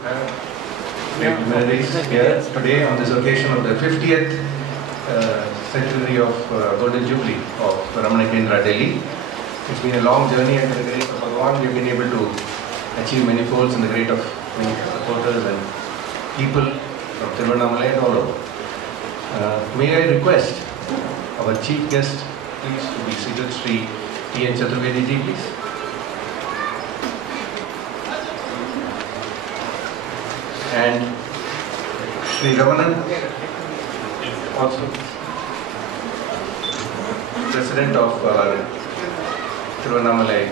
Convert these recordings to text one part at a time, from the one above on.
dignitaries here today on this occasion of the 50th centenary of Golden Jubilee of Ramana Kendra, Delhi. It's been a long journey, and with the grace of Bhagavan, we've been able to achieve many folds in the grace of many supporters and people from Tiruvannamalai and all over. May I request our chief guest, please, to be seated, Sri T.N. Chaturvedi ji, please. And Sri Ramanan, also President of Tiruvannamalai,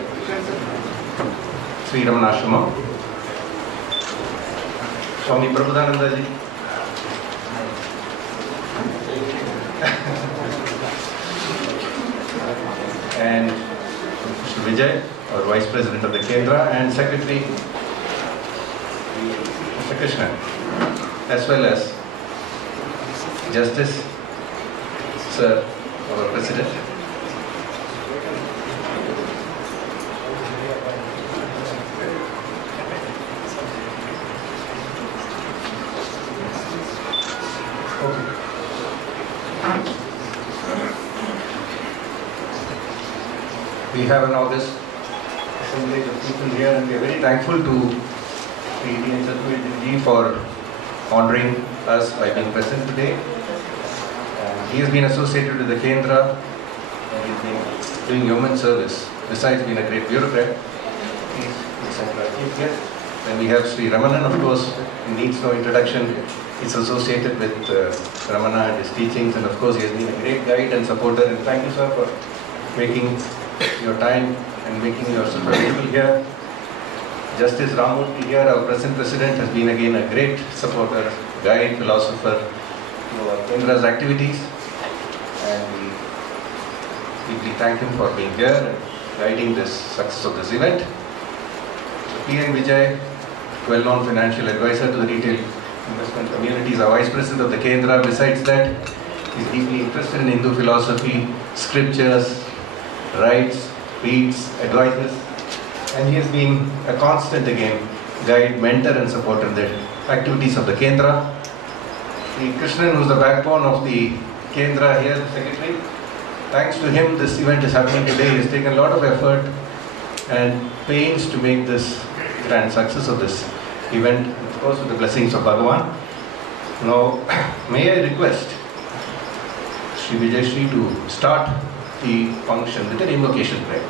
Sri Ramanashramam, Swami Prabhudananda ji, and Mr. Vijay, our Vice President of the Kendra, and Secretary Mr. Krishna, as well as Justice Sir, our President. We have an august assemblage of people here, and we are very thankful to Sri T.N. Chaturvedi for honoring us by being present today. He has been associated with the Kendra, and he has been doing human service, besides being a great bureaucrat. He is the central chief guest. Then we have Sri Ramanan, of course, he needs no introduction. He's associated with Ramana and his teachings, and of course he has been a great guide and supporter. And thank you, sir, for making your time and making yourself available here. Justice Ramurthy here, our present president, has been again a great supporter, guide, philosopher to our Kendra's activities, and we deeply thank him for being here and guiding this success of this event. P.N. Vijay, well-known financial advisor to the retail investment community, is our vice president of the Kendra. Besides that, he is deeply interested in Hindu philosophy, scriptures, writes, reads, advises, and he has been a constant guide, mentor and supporter in the activities of the Kendra. Sri Krishnan, who is the backbone of the Kendra here, the secretary, thanks to him this event is happening today. He has taken a lot of effort and pains to make this grand success of this event, of course with the blessings of Bhagavan. Now, may I request Sri Vijay Shri to start the function with an invocation prayer.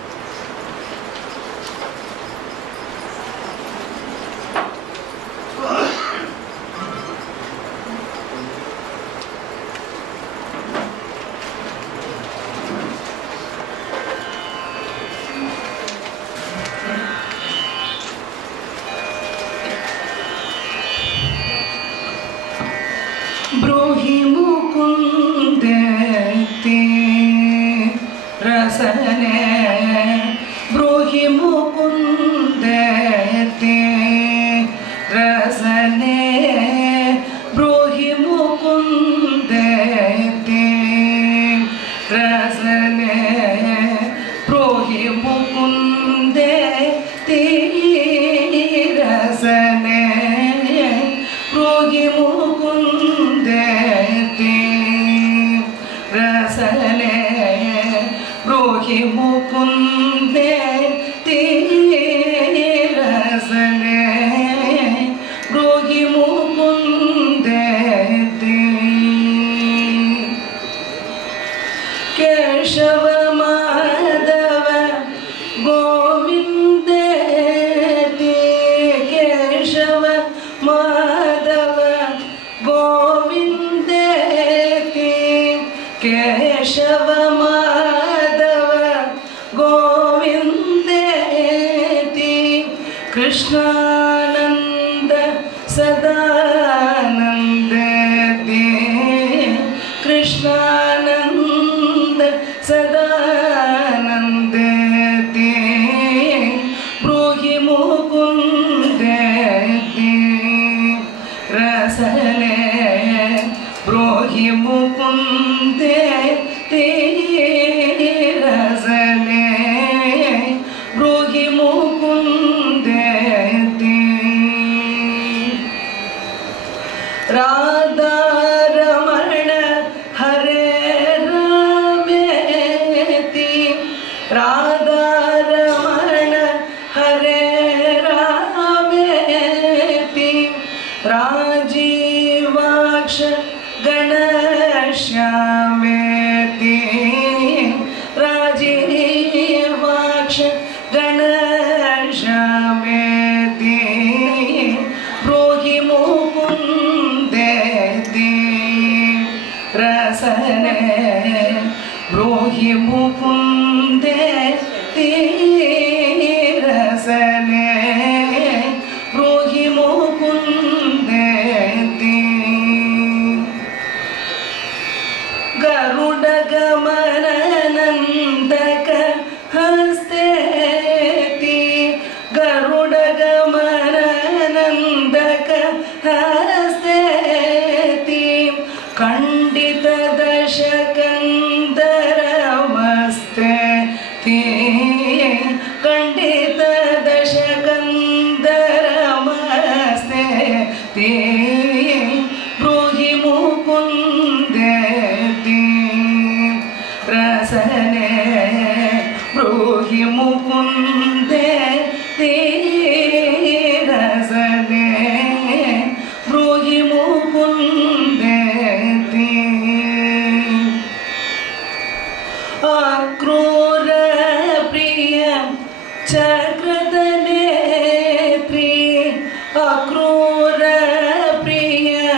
Brohi mukundete rasane, brohi mukundete rasane, brohi mukundete rasane, brohi mukundete rasane, brohi mukundete rasane, brohi mukundete rasane, brohi mukundete. Keshava Madhava Govindete, Keshava Madhava Govindete, Keshava Madhava Govindete, Krishnananda Sadanandete, Krishnananda Sadanandete, Brohi mukundete rasane, brohi mukundete rasane, brohi mukundete. rasane brohi mukunde rasane brohi mukunde garuda gamananandaka hasteti garuda gamananandaka hasteti kandita dashakandramasteti kandita dashakandramasteti brohi mukundeti rasane brohi mukundeti rasane brohi mukundeti akrura priya chakradhanetri akrura priya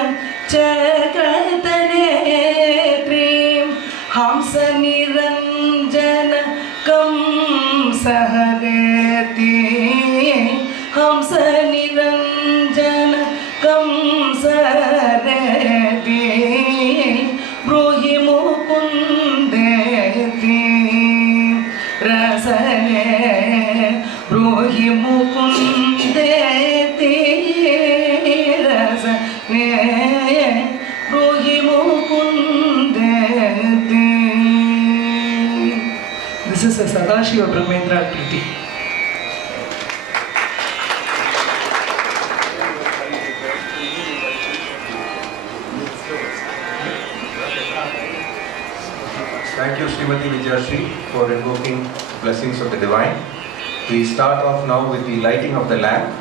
chakradhanetri hamsa niranjana kamsahareti hamsa niranjana kamsahareti brohi mukundeti rasane brohi mukundeti rasane brohi mukundeti. This is a Sadashiva Brahmendra Kriti. Thank you, Srimati Vijayashree, for invoking blessings of the divine. We start off now with the lighting of the lamp,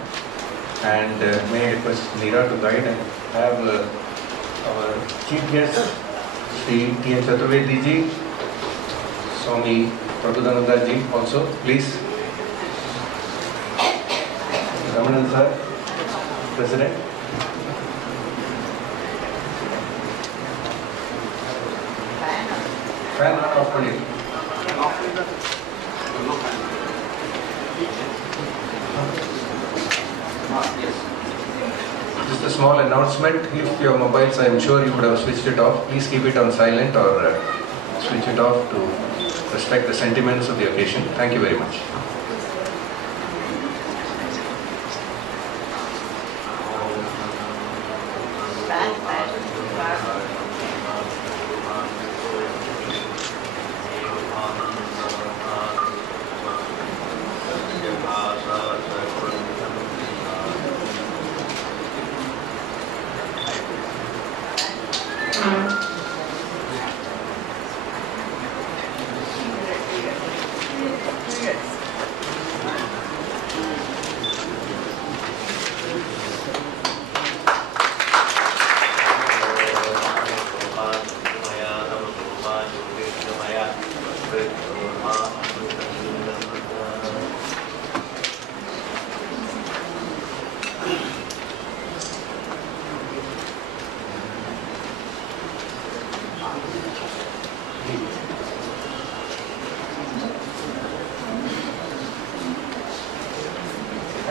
and may I request Neera to guide and have our chief guest, Sri T.N. Chaturvedi ji, Swami Prabhudananda ji also, please. Ramana sir, President. Fan not off for you. Just a small announcement. If your mobiles, I am sure you would have switched it off. Please keep it on silent or switch it off to respect the sentiments of the occasion. Thank you very much.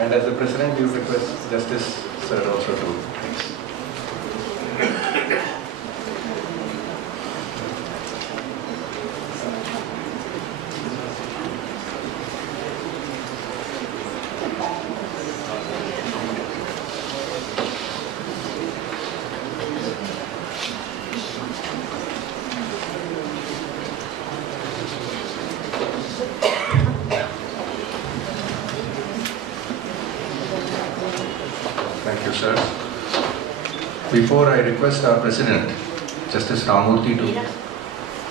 And as the President, we request Justice Sir also to. Thank you, sir. Before I request our President, Justice Ramurthy, to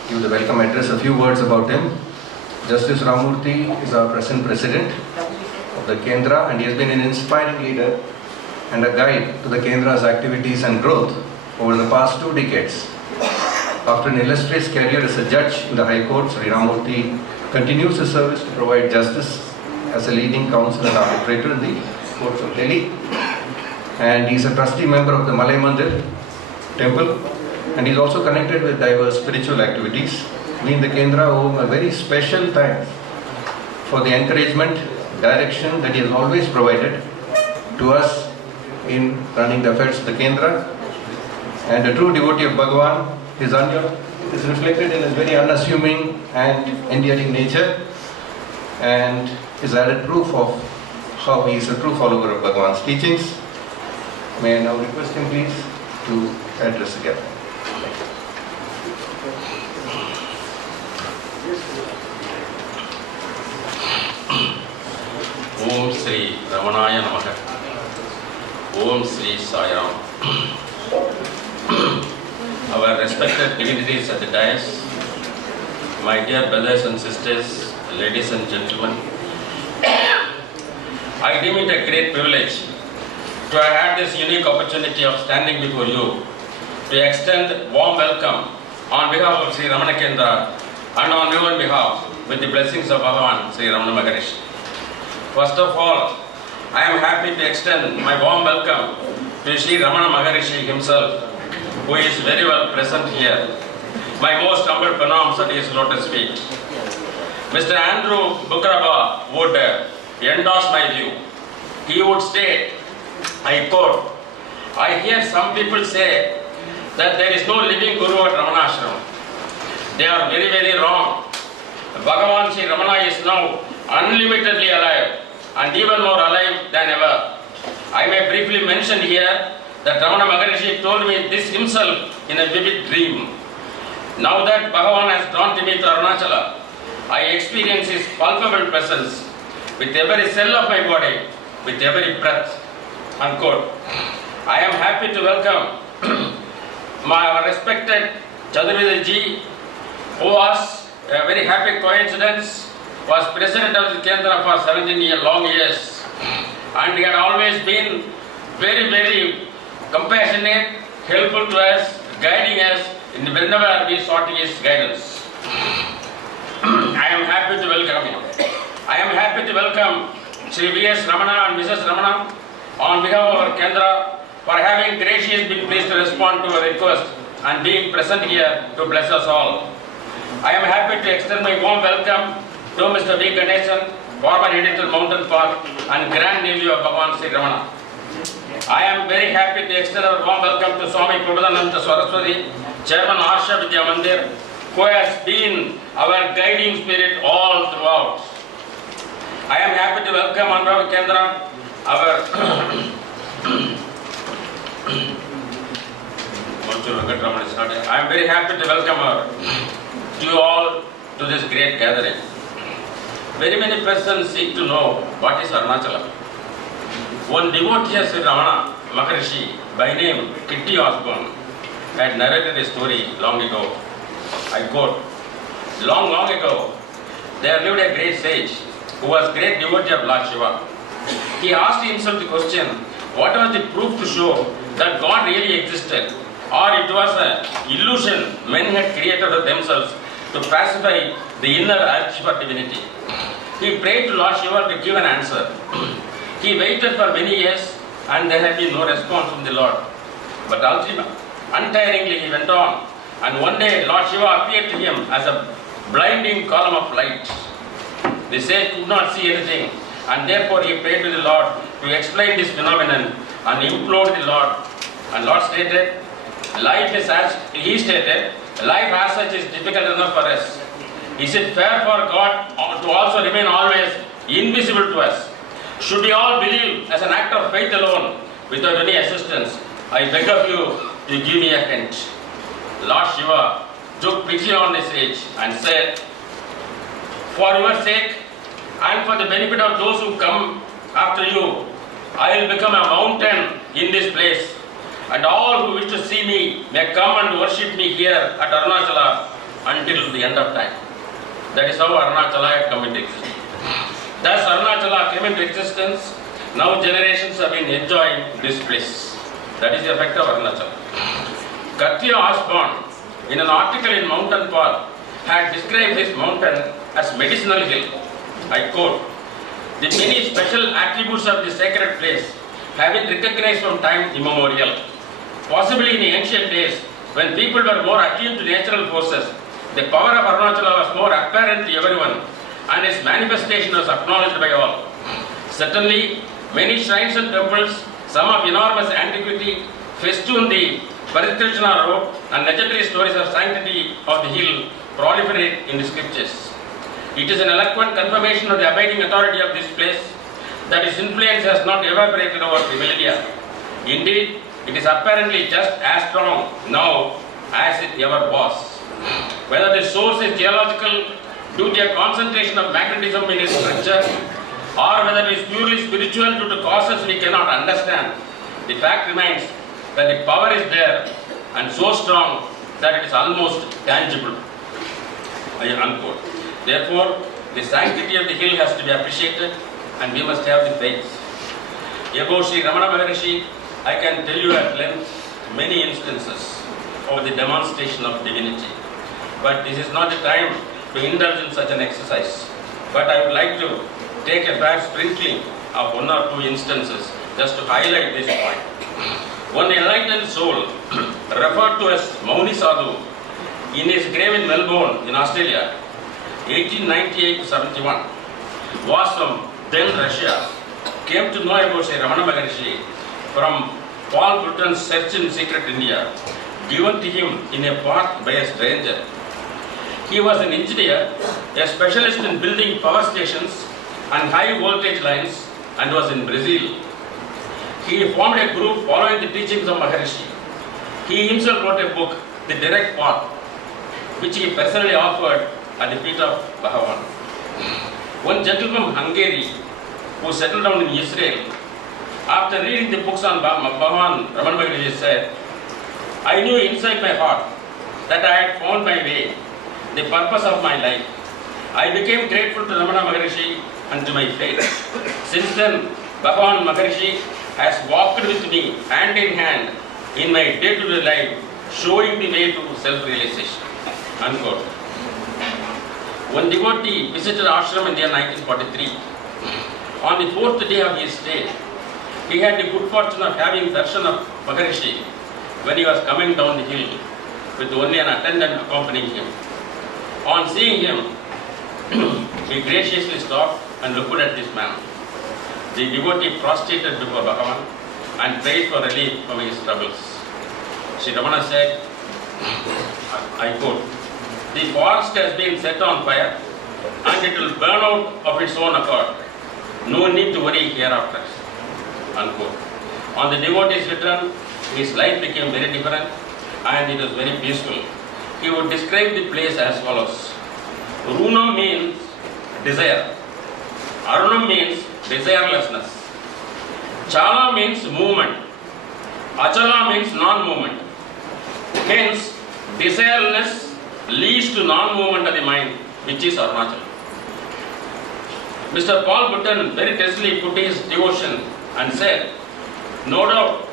give the welcome address, a few words about him. Justice Ramurthy is our present President of the Kendra, and he has been an inspiring leader and a guide to the Kendra's activities and growth over the past 2 decades. After an illustrious career as a judge in the High Court, Sri Ramurthy continues his service to provide justice as a leading counsel and arbitrator in the courts of Delhi. And he is a trustee member of the Malay Mandir Temple and he's also connected with diverse spiritual activities. We in the Kendra owe a very special thanks for the encouragement, direction that he has always provided to us in running the affairs of the Kendra. And a true devotee of Bhagavan, his anya is reflected in his very unassuming and endearing nature, and is added proof of how he is a true follower of Bhagavan's teachings. May I now request him please to address the gathering. Om Sri Ramanaya Namaha. Om Sri Sairam. Our respected dignitaries at the dais, my dear brothers and sisters, ladies and gentlemen, I deem it a great privilege to have had this unique opportunity of standing before you to extend warm welcome on behalf of Sri Ramana Kendra and on my own behalf with the blessings of Bhagavan Sri Ramana Maharishi. First of all, I am happy to extend my warm welcome to Sri Ramana Maharishi himself, who is very well present here. My most humble pranams at his lotus feet. Mr. Andrew Bukraba would endorse my view. He would state, I quote, I hear some people say that there is no living Guru at Ramana Ashram. They are very, very wrong. Bhagavan Sri Ramana is now unlimitedly alive and even more alive than ever. I may briefly mention here that Ramana Maharishi told me this himself in a vivid dream. Now that Bhagavan has drawn me to Arunachala, I experience his palpable presence with every cell of my body, with every breath. Unquote. I am happy to welcome my respected Jubilee ji, who was a very happy coincidence, was president of the Kendra for 17 long years, and he had always been very, very compassionate, helpful to us, guiding us whenever we sought his guidance. I am happy to welcome him. I am happy to welcome Sri V.S. Ramana and Mrs. Ramana on behalf of our Kendra for having graciously been pleased to respond to our request and being present here to bless us all. I am happy to extend my warm welcome to Mr. V. Ganeshan, former editor Mountain Park and grand nephew of Bhagavan Sri Ramana. I am very happy to extend our warm welcome to Swami Prabodhananda Saraswati, Chairman Arsha Vidya Mandir, who has been our guiding spirit all throughout. I am happy to welcome Honorable Kendra, I am very happy to welcome you all to this great gathering. Very many persons seek to know what is Arunachala. One devotee of Sri Ramana Maharishi by name Kitty Osborne had narrated a story long ago. I quote, long ago, there lived a great sage who was great devotee of Lord Shiva. He asked himself the question, what was the proof to show that God really existed, or it was an illusion men had created of themselves to pacify the inner urge for divinity. He prayed to Lord Shiva to give an answer. He waited for many years and there had been no response from the Lord. But untiringly he went on, and one day Lord Shiva appeared to him as a blinding column of light. The sage could not see anything, and therefore he prayed to the Lord to explain this phenomenon and implored the Lord. And Lord stated, life as such is difficult enough for us. Is it fair for God to also remain always invisible to us? Should we all believe as an act of faith alone without any assistance? I beg of you to give me a hint. Lord Shiva took pity on the sage and said, for your sake and for the benefit of those who come after you, I will become a mountain in this place, and all who wish to see me may come and worship me here at Arunachala until the end of time. That is how Arunachala had come into existence. Thus Arunachala came into existence. Now generations have been enjoying this place. That is the effect of Arunachala. Katya Osborne, in an article in Mountain Path, had described this mountain as medicinal hill. I quote, the many special attributes of the sacred place have been recognized from time immemorial. Possibly in the ancient days, When people were more attuned to natural forces, the power of Arunachala was more apparent to everyone, and its manifestation was acknowledged by all. Certainly, many shrines and temples, some of enormous antiquity, festoon the Parikrishna road, and legendary stories of sanctity of the hill proliferate in the scriptures. It is an eloquent confirmation of the abiding authority of this place that its influence has not evaporated over the millennia. Indeed, it is apparently just as strong now as it ever was. Whether the source is geological due to a concentration of magnetism in its structure, or whether it is purely spiritual due to causes we cannot understand, the fact remains that the power is there and so strong that it is almost tangible. Unquote. Therefore, the sanctity of the hill has to be appreciated and we must have the faith. About Sri Ramana Maharishi, I can tell you at length many instances of the demonstration of divinity. But this is not the time to indulge in such an exercise. But I would like to take a fair sprinkling of one or two instances just to highlight this point. One enlightened soul referred to as Mauni Sadhu in his grave in Melbourne in Australia, 1898 to 71, was from then Russia, came to know about Sri Ramana Maharishi from Paul Britain's Search in Secret India, given to him in a park by a stranger. He was an engineer, a specialist in building power stations and high voltage lines, and was in Brazil. He formed a group following the teachings of Maharishi. He himself wrote a book, The Direct Path, which he personally offered at the feet of Bhagavan. One gentleman from Hungary who settled down in Israel, after reading the books on Bhagavan, Ramana Maharishi said, I knew inside my heart that I had found my way, the purpose of my life. I became grateful to Ramana Maharishi and to my faith. Since then, Bhagavan Maharishi has walked with me hand in hand in my day-to-day life, showing the way to self-realization. Unquote. One devotee visited ashram in the year 1943. On the fourth day of his stay, he had the good fortune of having darshan of Maharishi when he was coming down the hill with only an attendant accompanying him. On seeing him, he graciously stopped and looked at this man. The devotee prostrated before Bhagavan and prayed for relief from his troubles. Sri Ramana said, I quote, the forest has been set on fire and it will burn out of its own accord. No need to worry hereafter. Unquote. On the devotee's return, his life became very different and it was very peaceful. He would describe the place as follows. Runa means desire. Arunam means desirelessness. Chala means movement. Achala means non-movement. Hence, desirelessness leads to non-movement of the mind, which is Arunachala. Mr. Paul Button very testily put his devotion and said, no doubt,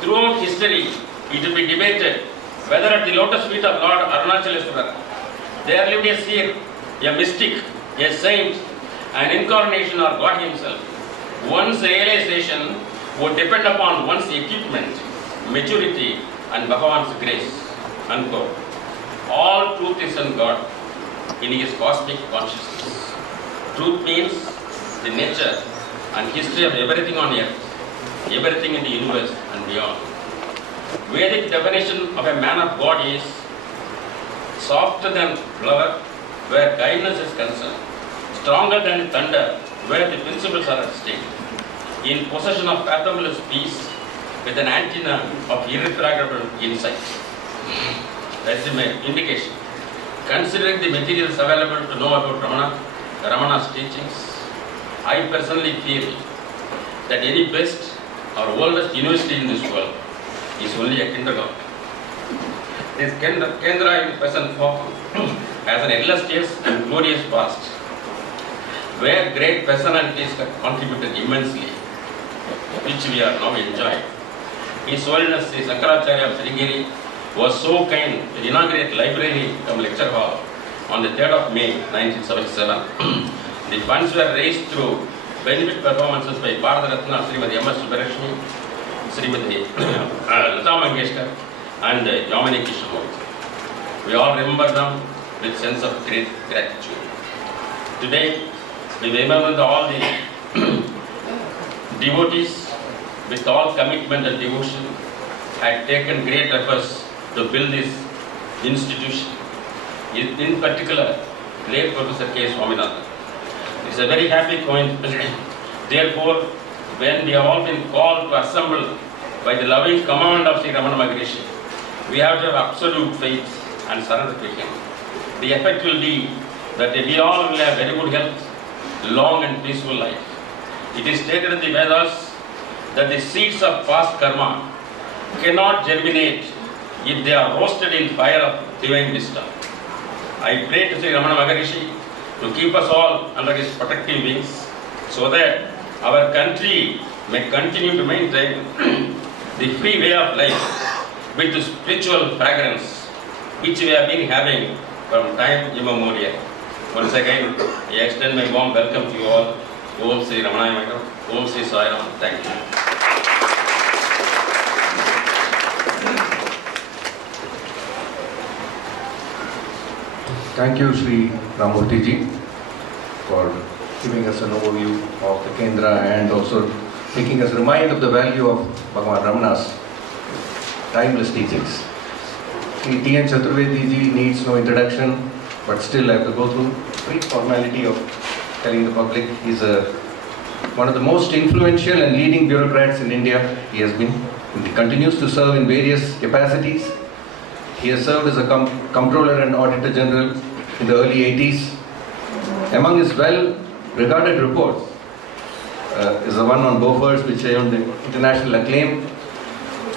throughout history, it will be debated whether at the lotus feet of Lord Arunachaleswara there lived a seer, a mystic, a saint, an incarnation or God himself. One's realization would depend upon one's equipment, maturity, and Bhagavan's grace. Unquote. All truth is in God, in his cosmic consciousness. Truth means the nature and history of everything on earth, everything in the universe and beyond. Vedic definition of a man of God is softer than flower where kindness is concerned, stronger than thunder where the principles are at stake, in possession of fathomless peace with an antenna of irrefragable insight. That's the indication. Considering the materials available to know about Ramana's teachings, I personally feel that any best or oldest university in this world is only a kindergarten. This Kendra in present form has an illustrious and glorious past, where great personalities have contributed immensely, which we are now enjoying. His Holiness Sri Sankaracharya of Sringeri was so kind to inaugurate library cum lecture hall on the 3rd of May 1977. The funds were raised through benefit performances by Bharat Ratna Srimati M.S. Subbarashi, Srimati Lata Mangeshkar, and Yamini Krishnamurthy. We all remember them with sense of great gratitude. Today, we remember all the devotees with all commitment and devotion had taken great efforts to build this institution. In particular, late Professor K. Swaminathan. It's a very happy coincidence. Therefore, when we have all been called to assemble by the loving command of Sri Ramana Maharishi, we have to have absolute faith and surrender to him. The effect will be that we all will have very good health, long and peaceful life. It is stated in the Vedas that the seeds of past karma cannot germinate if they are roasted in fire of divine wisdom. I pray to Sri Ramana Maharishi to keep us all under his protective wings so that our country may continue to maintain the free way of life with the spiritual fragrance which we have been having from time immemorial. Once again, I extend my warm welcome to you all. Om Sri Ramana Kendra, Om Sri Sai Ram. Thank you. Thank you, Sri Ramurthy ji, for giving us an overview of the Kendra and also making us remind of the value of Bhagavan Ramana's timeless teachings. Sri T. N. Chaturvedi ji needs no introduction, but still I have to go through brief formality of telling the public. He is one of the most influential and leading bureaucrats in India. He continues to serve in various capacities. He has served as a Comptroller and Auditor General in the early 80s. Among his well-regarded reports is the one on Bofors, which earned international acclaim.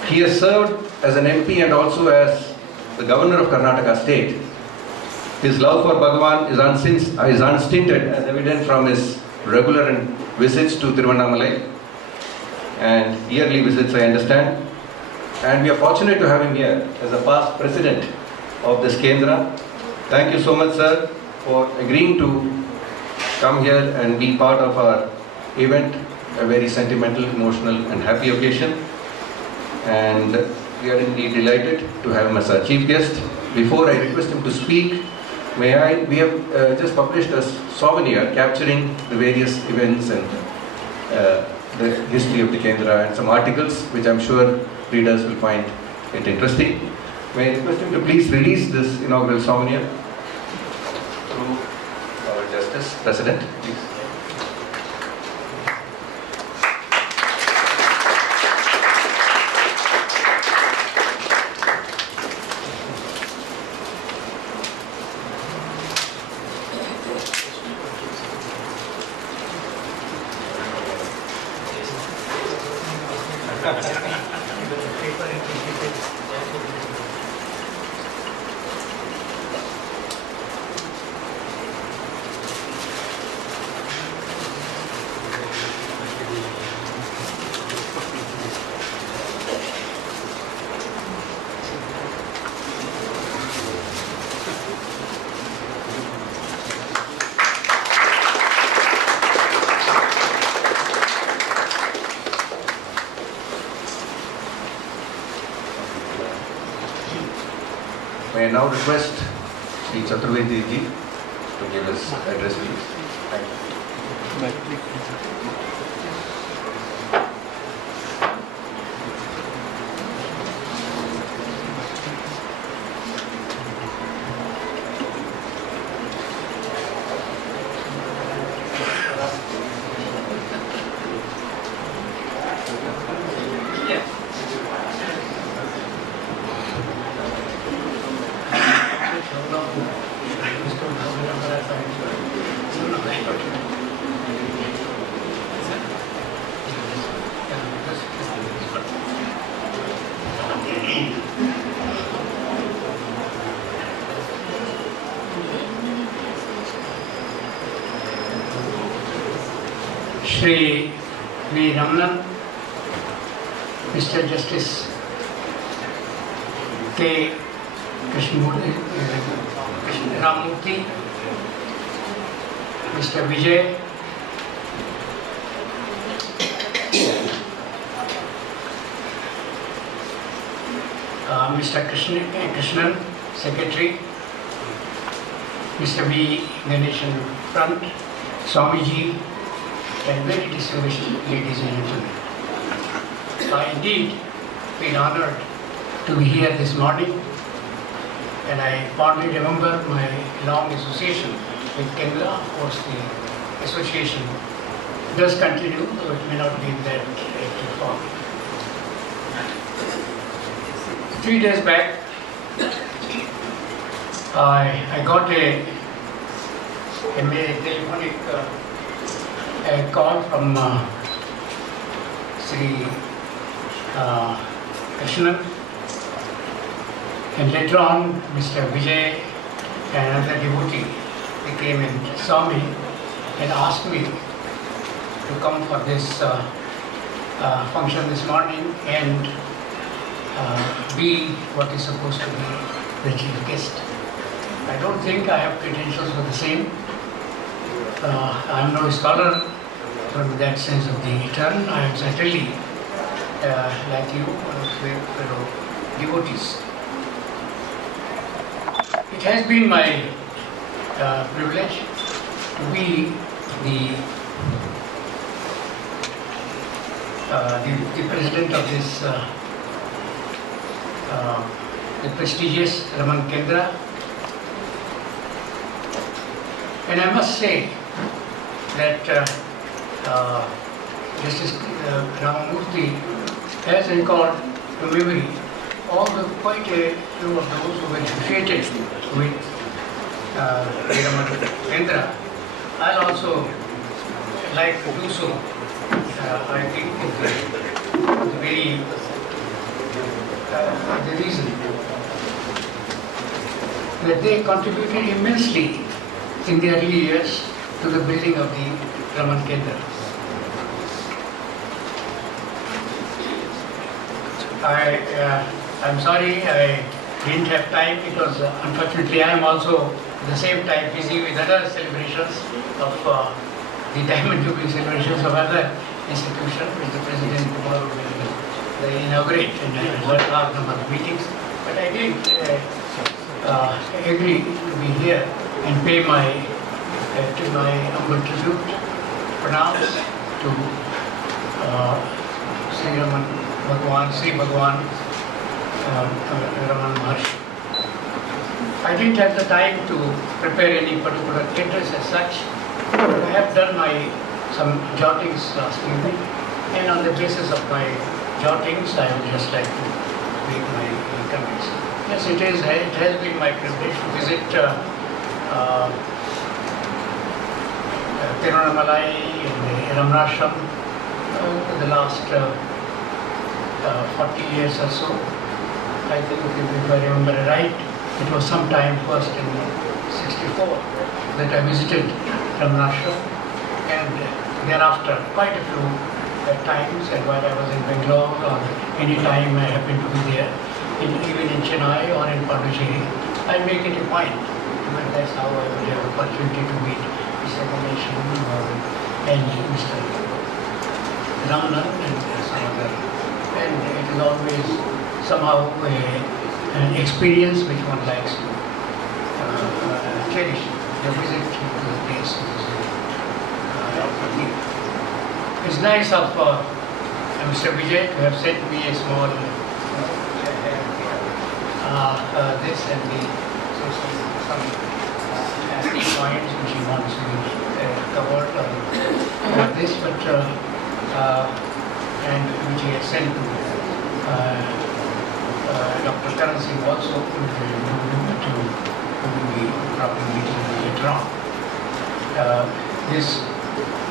He has served as an MP and also as the Governor of Karnataka State. His love for Bhagavan is unstinted, as evident from his regular visits to Tiruvannamalai and yearly visits, I understand. And we are fortunate to have him here as a past president of this Kendra. Thank you so much, sir, for agreeing to come here and be part of our event, a very sentimental, emotional and happy occasion. And we are indeed delighted to have him as our chief guest. Before I request him to speak, we have just published a souvenir capturing the various events and the history of the Kendra and some articles which I'm sure readers will find it interesting. May I request him to please release this inaugural souvenir through our Justice President, please. May I now request Sri Chaturvedi ji to give his address, please. Thank you. Shri V. Ramanan, Mr. Justice K. Ramurthy, Mr. Vijay, Mr. Krishnan, Secretary, Mr. V. Ganeshan Front, Swamiji, and very distinguished ladies and gentlemen. I indeed feel honored to be here this morning, and I fondly remember my long association with Kendra. Of course, the association does continue, though it may not be in that active form. 3 days back, I got a telephonic call from Sri Krishnan, and later on Mr. Vijay and another devotee, they came and saw me and asked me to come for this function this morning and be what is supposed to be the chief guest. I don't think I have credentials for the same. I am no scholar from that sense of the term. I am certainly, like you, one of your fellow devotees. It has been my privilege to be the president of this the prestigious Ramana Kendra. And I must say that Justice Ramamurthy has recalled to memory quite a few of those who were associated with Ramana Kendra. I'll also like to do so. I think the reason that they contributed immensely in the early years to the building of the Ramana Kendra. I'm sorry I didn't have time because unfortunately I am also at the same time busy with other celebrations of the Diamond Jubilee celebrations of other institutions which the President tomorrow will inaugurate and a large number of meetings. But I did agree to be here and pay my humble tribute, pronounce to Sri Bhagwan Ramana Maharshi. I didn't have the time to prepare any particular address as such, but I have done some jottings last evening, and on the basis of my jottings, I would just like to make my comments. Yes, it has been my privilege to visit Tirunamalai and the Ramanashram for the last 40 years or so. I think if I remember right, it was sometime first in 64 that I visited Ramanashram, and thereafter quite a few times, and while I was in Bangalore or any time I happened to be there, even in Chennai or in Pondicherry, I make it a point. And that's how I would have opportunity to meet Mr. Ganeshan and Mr. Ramana and some other. And it is always somehow an experience which one likes to cherish. The visit to the place it's nice of Mr. Vijay to have sent me a small this and some key points which he wants to be covered on this, but and which he has sent to Dr. Karan Singh also to be probably meeting later on.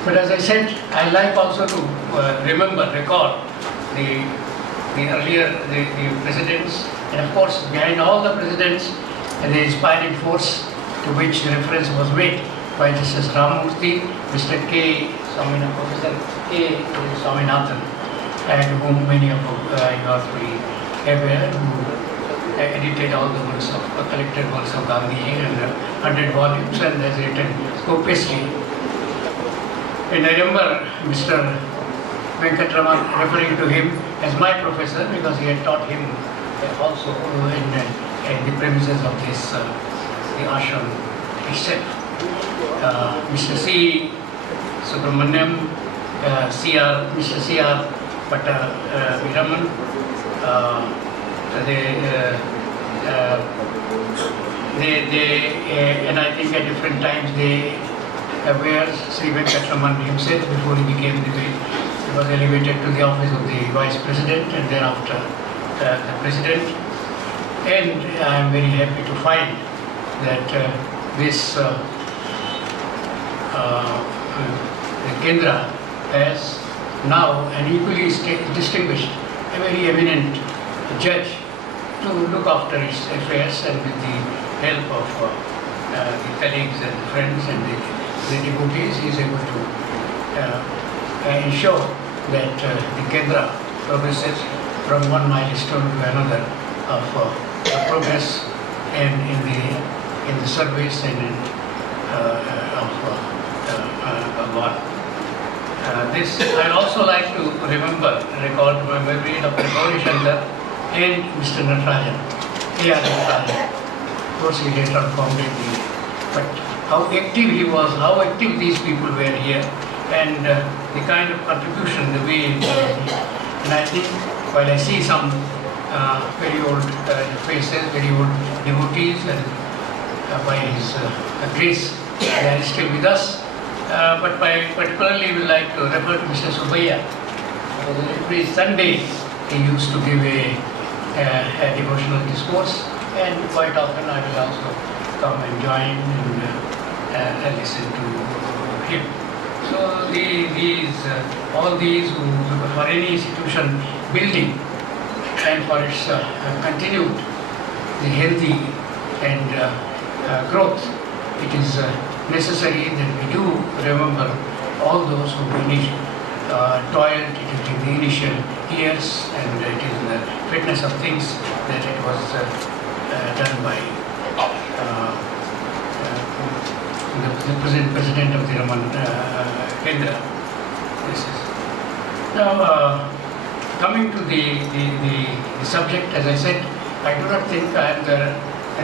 But as I said, I like also to recall the presidents, and of course behind all the presidents, the inspiring force to which reference was made by Justice Ramamurthy, Mr. Professor K. Swaminathan, and whom many of you are very aware, who edited all the works of, collected works of Gandhi in 100 volumes and has written copiously. And I remember Mr. Venkatraman referring to him as my professor because he had taught him also in the premises of this the ashram itself. Mr. C. Subramaniam, Mr. C.R. Viraman, and I think at different times they were Sri Venkataraman himself before he became he was elevated to the office of the Vice President and thereafter the President. And I am very happy to find that this Kendra has now an equally distinguished, a very eminent judge to look after its affairs, and with the help of the colleagues and friends and the devotees, he is able to ensure that the Kendra progresses from one milestone to another of progress and in the service and of Bhagwan. This I'd also like to recall to my memory Dr. Gauri Shankar and Mr. Natarajan, A.R. Natarajan. Of course, he later founded but how active he was, how active these people were here, and the kind of contribution, the way, and I think while I see some very old faces, very old devotees, and by his grace, they are still with us. But I particularly would like to refer to Mr. Subbiah. Every Sunday he used to give a devotional discourse, and quite often I will also come and join and listen to him. So all these who, for any institution building and for its continued the healthy and growth, it is necessary that we do remember all those who toiled in the initial years, and it is the fitness of things that it was done by the present president of the Ramana Kendra. Now, coming to the subject, as I said, I do not think I have the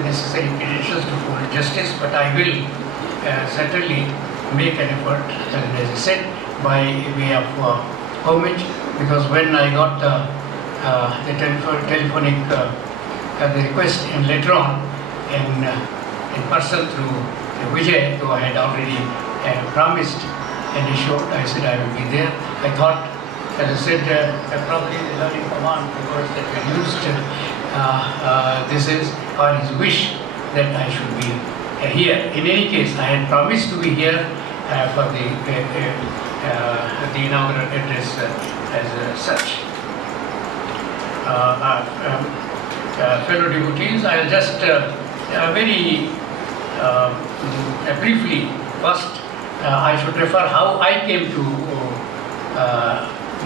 necessary credentials to hold justice, but I will certainly make an effort, and as I said, by way of homage, because when I got the telephonic the request, and later on in person through Vijay, who I had already promised and assured, I said I will be there. I thought, as I said, probably the learning command, the words that were used, this is or his wish that I should be here. In any case, I had promised to be here for the inaugural address as such. Fellow devotees, I will just very briefly, first I should refer how I came to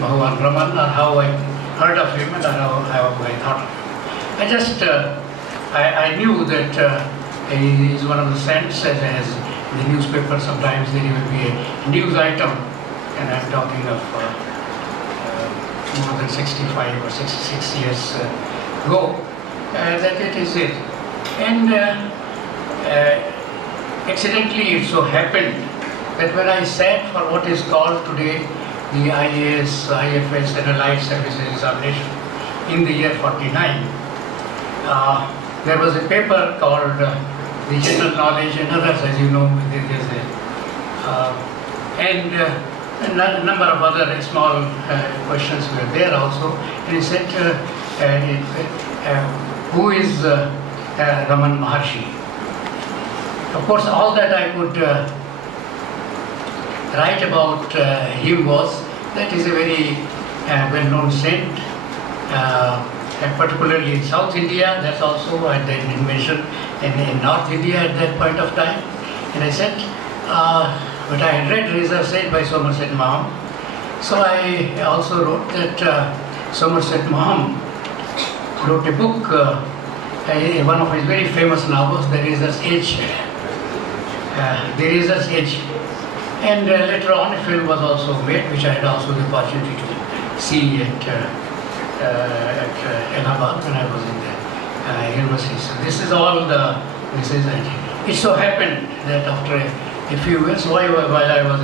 Bhagwan Brahman, or how I heard of him, and how I thought of him. I just, I knew that he is one of the saints, as in the newspaper sometimes there will be a news item, and I'm talking of more than 65 or 66 years ago, that it is it. And accidentally it so happened that when I sat for what is called today the IAS, IFS and Allied Services Examination in the year 49, there was a paper called the General Knowledge and others, as you know, and a number of other small questions were there also. And he said, who is Raman Maharshi? Of course, all that I could write about him was that he is a very well-known saint, and particularly in South India. That's also I didn't mention in North India at that point of time. And I said, but I had read Reza Said by Somerset Maugham. So I also wrote that Somerset Maugham wrote a book, one of his very famous novels, The Razor's Edge. The Razor's Edge. And later on a film was also made, which I had also the opportunity to see at Allahabad when I was in universities. So this is all this is it. It so happened that after a few years, while I was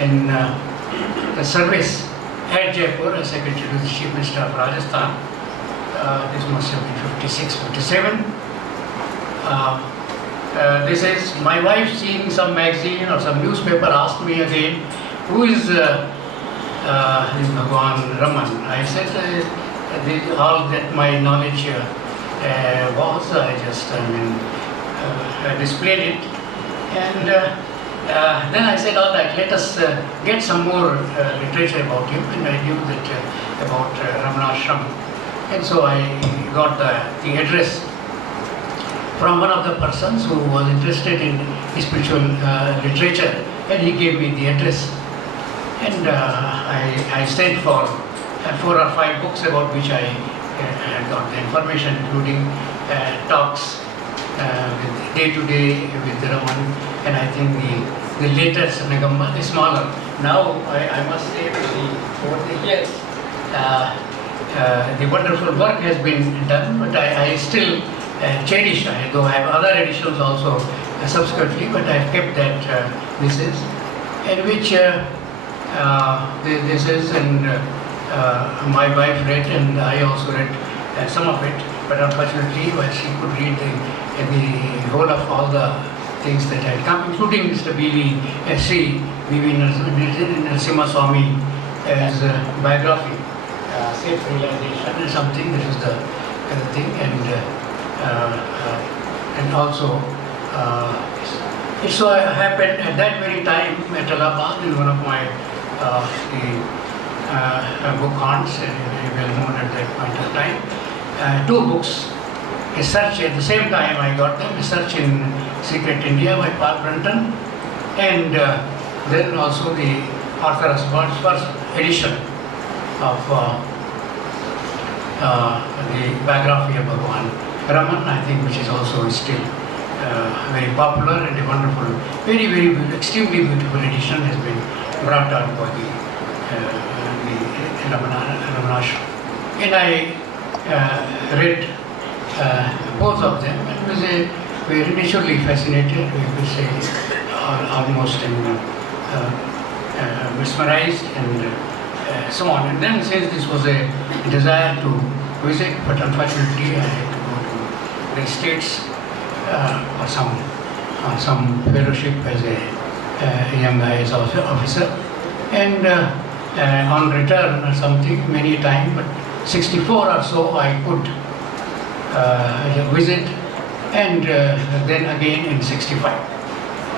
in the service at Jaipur as Secretary to the Chief Minister of Rajasthan, this must have been 56, 57. This is my wife seeing some magazine or some newspaper asked me again, who is Bhagwan Raman? I said, all that my knowledge was, I just displayed it. And then I said, all right, let us get some more literature about him. And I knew that about Ramana Ashram. And so I got the address from one of the persons who was interested in spiritual literature, and he gave me the address. And I sent for 4 or 5 books about which I had got the information, including talks with day-to-day with Raman, and I think the later Sanagamma, the smaller. Now I must say over the years the wonderful work has been done, but I still cherish, though I have other editions also subsequently, but I have kept that this is, in which this is, and my wife read and I also read some of it, but unfortunately she could read the whole of all the things that had come, including Mr. B.V. Sri V.V. Narasimha Swami as biography, self-realization and something, this is the thing, and also it so happened at that very time at Allahabad in one of my book haunts, well known at that point of time, 2 books, a search at the same time I got them, a search in Secret India by Paul Brunton, and then also the Arthur Osborne's first edition of the biography of Bhagwan Raman, I think, which is also still very popular and a wonderful, very, very extremely beautiful edition has been brought out by the Ramana Ashram. And I read both of them and was very initially fascinated, we could say almost mesmerized and so on. And then since this was a desire to visit, but unfortunately I had to go to the States for some fellowship as a young IAS officer, and on return or something many times, but 64 or so I could visit, and then again in 65,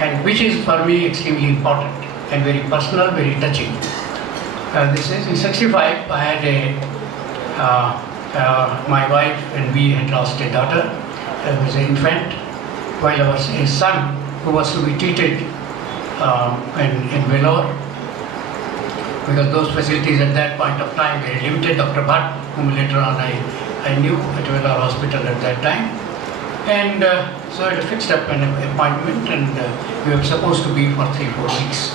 and which is for me extremely important and very personal, very touching. This is in 65 I had my wife and we had lost a daughter who was an infant, while our son who was to be treated in Vellore, because those facilities at that point of time were limited. Dr. Bhatt, whom later on I knew at Vellore Hospital at that time, and so I fixed up an appointment, and we were supposed to be for 3-4 weeks.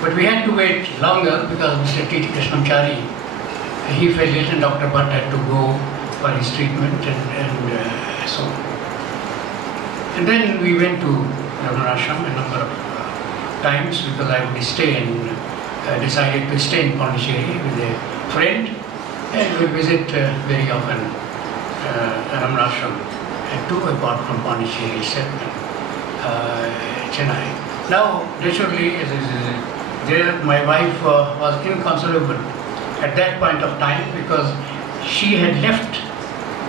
But we had to wait longer because Mr. T.T. Krishnamachari, he fell ill and Dr. Bhatt had to go for his treatment and so on. And then we went to Ramana Ashram a number of times because I would stay and decided to stay in Pondicherry with a friend, and we visit very often Ramana Ashram and 2 apart from Pondicherry itself and Chennai. Now, naturally, there my wife was inconsolable at that point of time because she had left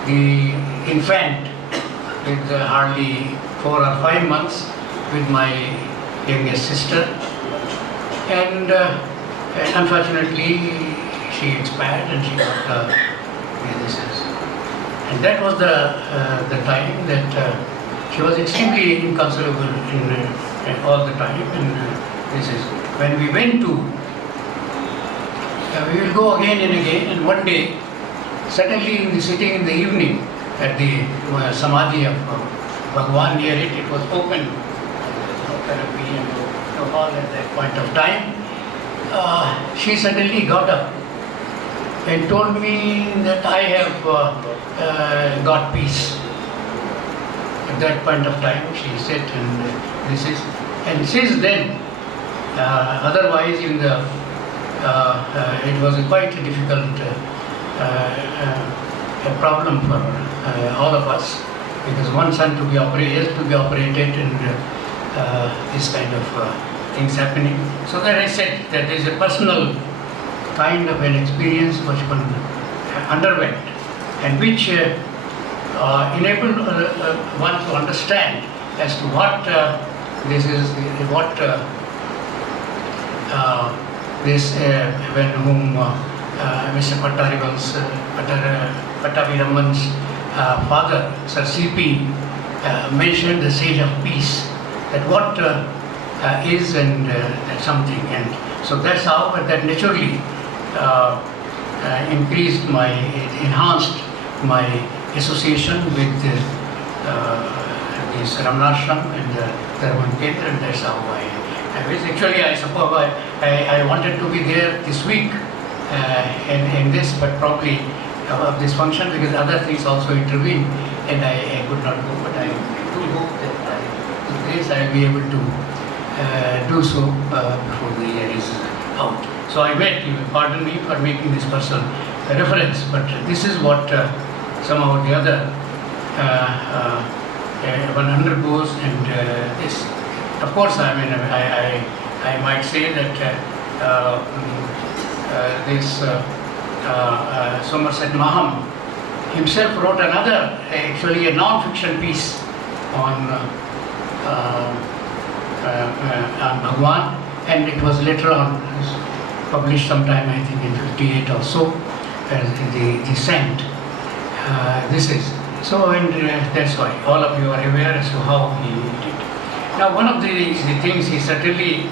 the infant with hardly 4 or 5 months with my youngest sister, and unfortunately she expired and she got diseases. And that was the time that she was extremely inconsolable all the time, and this is when we went to, we will go again and again, and one day, suddenly sitting in the evening at the Samadhi of Bhagwan near it, it was open, therapy and hall at that point of time. She suddenly got up and told me that I have got peace. At that point of time, she said, and since then, otherwise in the it was quite a difficult a problem for all of us, because one son to be operated and this kind of things happening. So that I said that there is a personal kind of an experience which one underwent, and which enabled one to understand as to what this is, what this when whom Mr. Pattavi father, Sir C.P. Mentioned the sage of peace, that what is and something, and so that's how that naturally enhanced my association with this Ramana and the Ramana Kendra, and that's how I was. Actually, I suppose I wanted to be there this week in this, but probably of this function, because other things also intervened and I could not go, but I do hope that in this I will be able to do so before the year is out. So I met you, pardon me for making this personal reference, but this is what somehow or the other one undergoes, and this, of course, I mean, I might say that this Somerset Maugham himself wrote another, actually a non-fiction piece on Bhagwan, and it was later on published sometime, I think in 58 or so, the Saint. This is so, and that's why all of you are aware as to how he did. Now, one of the things he certainly,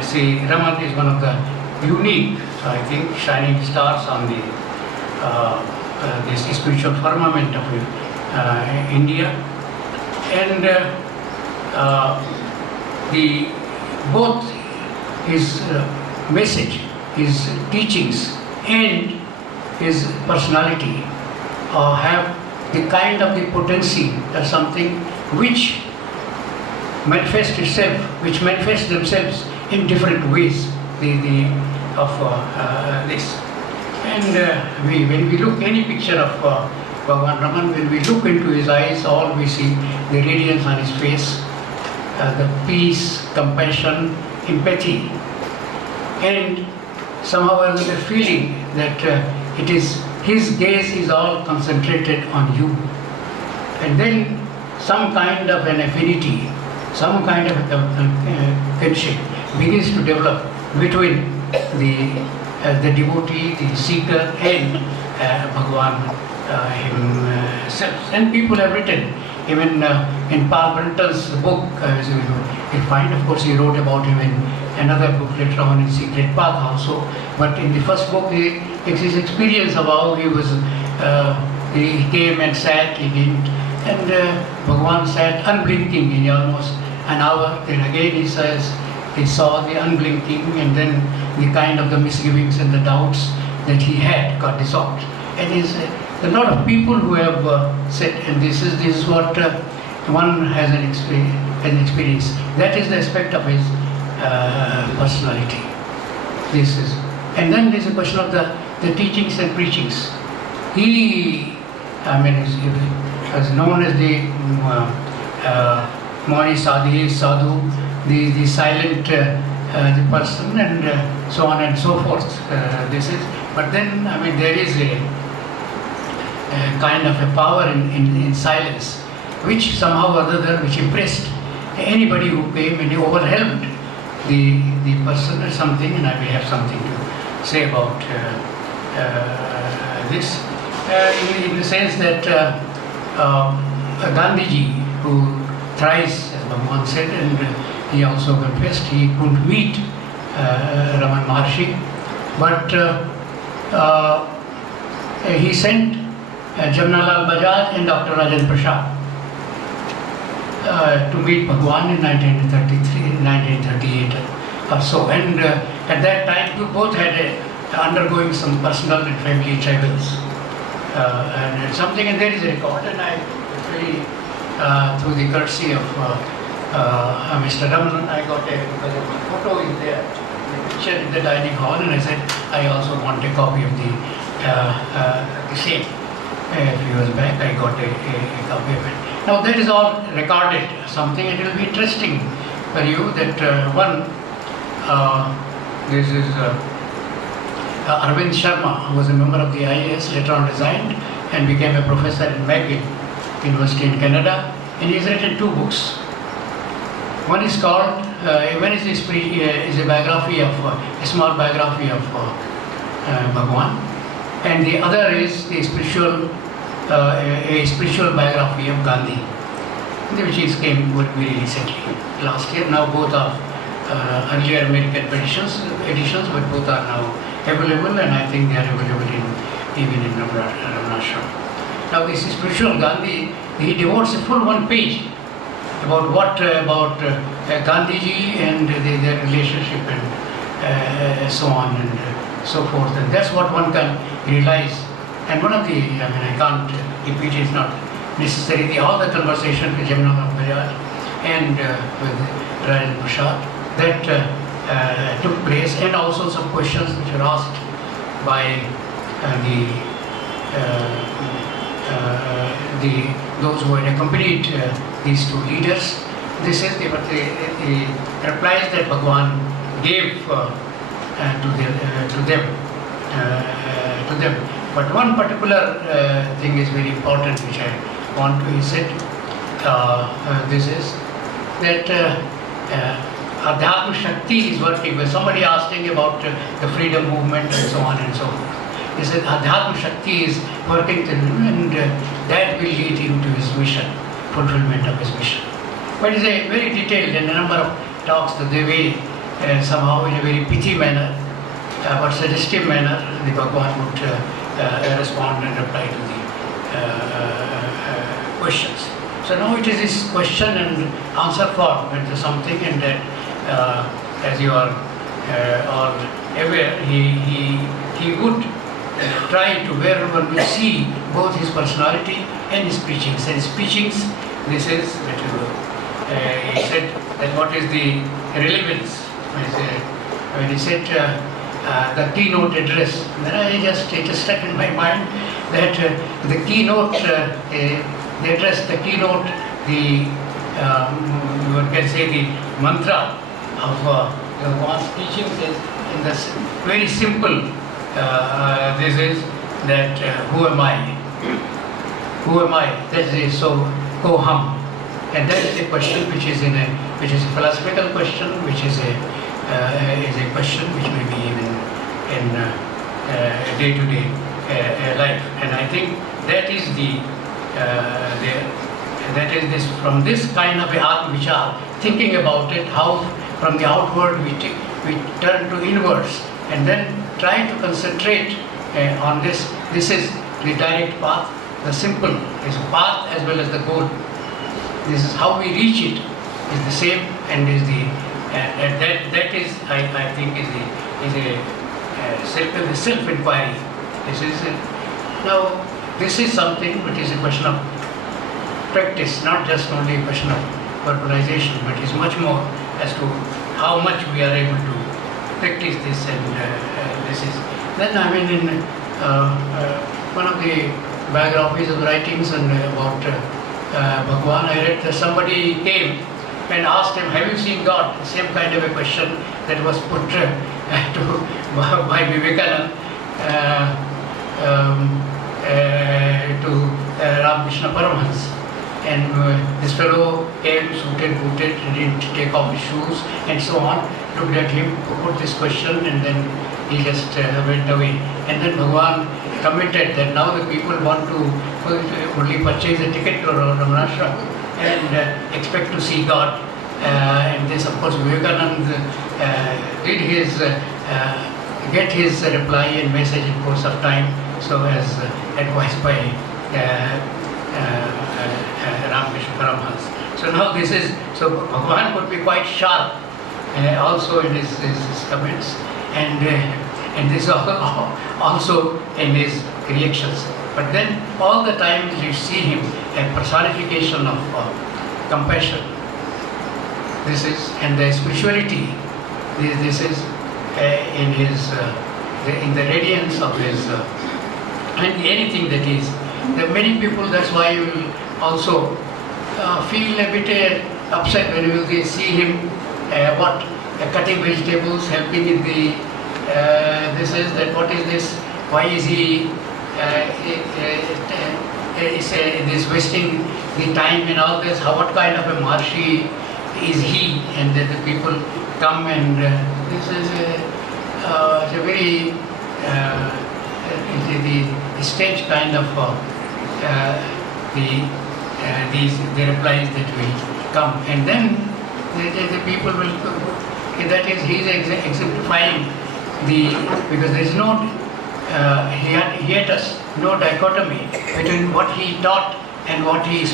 see, Raman is one of the unique, I think, shining stars on the this spiritual firmament of India, and both his message, his teachings, and his personality have the kind of the potency or something which manifests themselves in different ways. This, and when we look any picture of Bhagwan Raman, when we look into his eyes, all we see the radiance on his face, the peace, compassion, empathy, and somehow or other the feeling that it is his gaze is all concentrated on you, and then some kind of an affinity, some kind of a kinship begins to develop between the devotee, the seeker, and Bhagwan himself. And people have written, even in Paul Brenton's book, you find, of course, he wrote about him in another book later on, in Secret Path also. But in the first book, it's his experience of how he was, he came and sat, he didn't, and Bhagwan sat unblinking in almost an hour. Then again he says, he saw the unblinking, and then the kind of the misgivings and the doubts that he had got dissolved. And there's a lot of people who have said, and this is what one has an experience. That is the aspect of his personality. This is, and then there's a question of the teachings and preachings. He, I mean, is known as the Mani Sadhu, the silent the person, and so on and so forth. This is, but then, I mean, there is a kind of a power in silence, which somehow or other, which impressed anybody who came, and overwhelmed the person or something. And I may have something to say about this, in the sense that Gandhiji, who thrice, as Bhagwan said, and he also confessed he couldn't meet Ramana Maharshi, but he sent Jamnalal Bajaj and Dr. Rajan Prasad to meet Bhagwan in 1938 or so. And at that time, both had undergoing some personal and family travels. And something, and there is a record, and I really, through the courtesy of Mr. Ramana, I got because my photo is there, the picture in the dining hall, and I said, I also want a copy of the same. A few years back, I got a copy of it. Now that is all recorded, something, it will be interesting for you that this is Arvind Sharma, who was a member of the IAS, later on resigned and became a professor in McGill University in Canada, and he has written 2 books. One is called, is a biography of, a small biography of Bhagwan, and the other is the spiritual, a spiritual biography of Gandhi, which came very recently, last year. Now both are earlier American editions, but both are now available, and I think they are available even in Ramana. Now this spiritual Gandhi, he devotes a full 1 page about Gandhiji and their relationship and so on and so forth, and that's what one can realize. And one of the, I can't repeat, it's not necessary, all the conversation with Jamna Bajaj and with Rajendra Prasad that took place, and also some questions which were asked by those who had accompanied these 2 leaders. This is the replies that Bhagwan gave to them. But one particular thing is very important, which I want to, he said, this is that Adhyatma Shakti is working. When somebody asked him about the freedom movement and so on and so forth, he said Adhyatma Shakti is working to him, and that will lead him to his mission, fulfillment of his mission. But it's a very detailed and a number of talks that they way somehow in a very pithy manner, but suggestive manner, the Bhagwan would respond and reply to the questions. So now it is this question and answer form into something, and that as you are all aware, he would try to, where one will see both his personality and his preachings. And his preachings, this is he said that what is the relevance, when he said the keynote address, then it just stuck in my mind that the keynote, the address, the keynote, one can say the mantra of Bhagwan's teachings is in this very simple, this is that who am I? Who am I? That is so koham. And that is a question which is a philosophical question, which is a question which may be even in day-to-day life. And I think that is that is this, from this kind of a Atma-vichar, thinking about it, how from the outward we turn to inwards, and then try to concentrate on this. This is the direct path. The simple is path as well as the goal. This is how we reach it, is the same, and is the that is, I think, is a self-inquiry. This is now. This is something which is a question of practice, not just only a question of verbalization, but is much more as to how much we are able to practice this, and this is. Then in one of the biographies of writings and about Bhagwan, I read that somebody came and asked him, "Have you seen God?" The same kind of a question that was put by Vivekananda to Ramakrishna Paramahansa. And this fellow came suited, booted, didn't take off his shoes and so on, looked at him, put this question, and then he just went away. And then Bhagwan commented that now the people want to only purchase a ticket to Ramana and expect to see God. And this, of course, Vivekananda did his get his reply and message in course of time, so as advised by Ramakrishna Paramahansa. So now this is, so Bhagwan could be quite sharp also in his comments, and and this also in his reactions. But then all the time you see him a personification of compassion. This is, and the spirituality, this is in his, in the radiance of his, and anything that is. There are many people, that's why you will also feel a bit upset when you see him cutting vegetables, helping in the, this is that, what is this, why is he is wasting the time and all this, what kind of a Maharshi is he, and then the people come and this is a very the stage kind of the replies that will come, and then the people will, that is, he is exemplifying because there is no, he had no dichotomy between what he taught and what he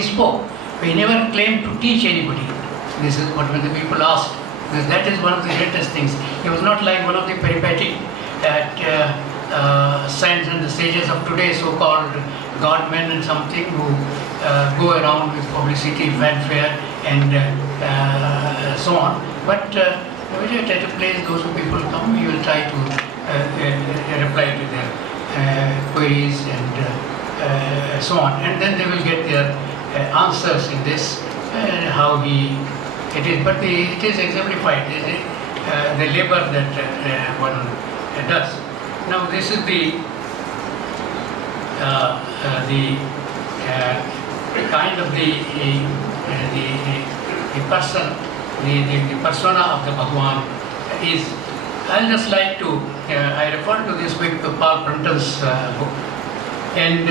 spoke. He never claimed to teach anybody. This is what when the people asked, because that is one of the greatest things. He was not like one of the peripatetic saints and the sages of today, so-called godmen and something, who go around with publicity, fanfare, and so on. But when you at a place, those who people come, you will try to reply to their queries and so on, and then they will get their answers in this, how it is. But it is exemplified, the labor that one does. Now this is the kind of the person, the persona of the Bhagwan is. I'll just like to, I refer to this with Paul Pruntal's book, and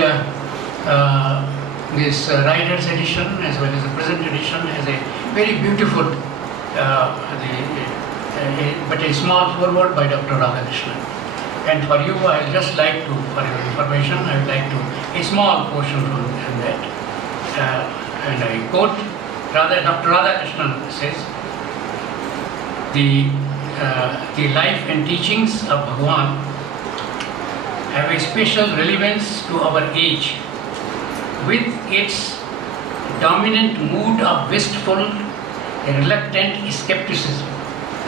this Rider's edition as well as the present edition has a very beautiful, but a small foreword by Dr. Radhakrishnan. And for you, I'll just like to, for your information, I would like to, a small portion from that. And I quote, Dr. Radhakrishnan says, the life and teachings of Bhagwan have a special relevance to our age, with its dominant mood of wistful, reluctant skepticism.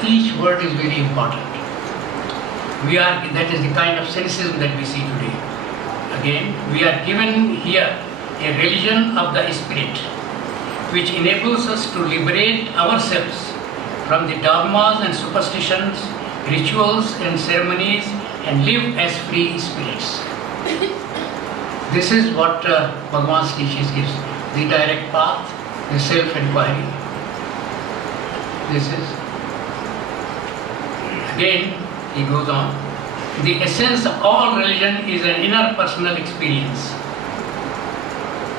Each word is very important. That is the kind of cynicism that we see today. Again, we are given here a religion of the spirit, which enables us to liberate ourselves from the dogmas and superstitions, rituals and ceremonies, and live as free spirits. This is what Bhagwan's teachings gives, the direct path, the self-inquiry. This is, again, he goes on, the essence of all religion is an inner personal experience,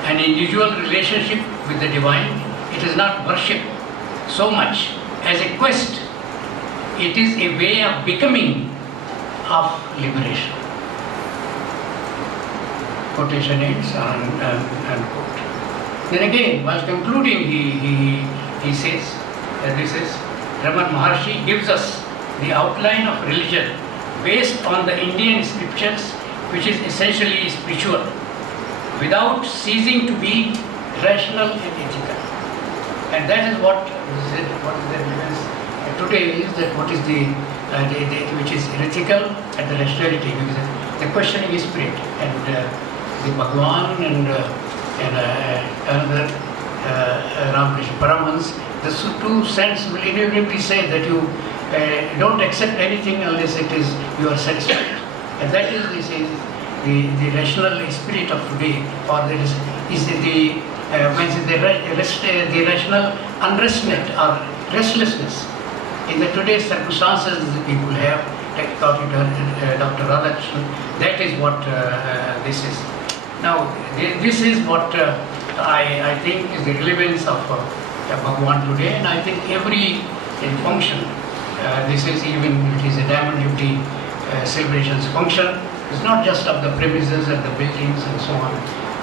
an individual relationship with the divine. It is not worship so much as a quest. It is a way of becoming, of liberation. Quotation ends, unquote. Then again, while concluding, he says that this is, Ramana Maharshi gives us the outline of religion based on the Indian scriptures, which is essentially spiritual, without ceasing to be rational and ethical. And that is what is the relevance today is, that what is which is ethical and the rationality, because the questioning is spirit, and the Bhagwan and another Ramakrishna Paramhans, the two saints will inevitably say that you don't accept anything unless it is you are satisfied. And that is the rational spirit of today, or the rational unrestment or restlessness in the today's circumstances the people have, according to Dr. Radhakrishnan. That is what this is. Now, this is what I think is the relevance of Bhagwan today, and I think every function, this is even, it is a Diamond Jubilee celebrations function, it's not just of the premises and the buildings and so on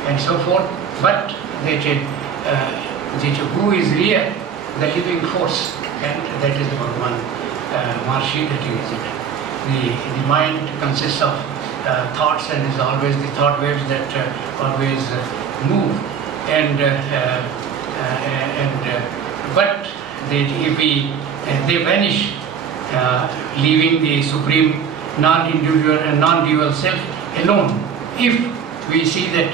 and so forth, but that who is real, the living force, and that is the Bhagwan Maharshi that he is in. the mind consists of thoughts, and is always the thought waves that always move. But they vanish, leaving the supreme non-individual and non-dual self alone. If we see that,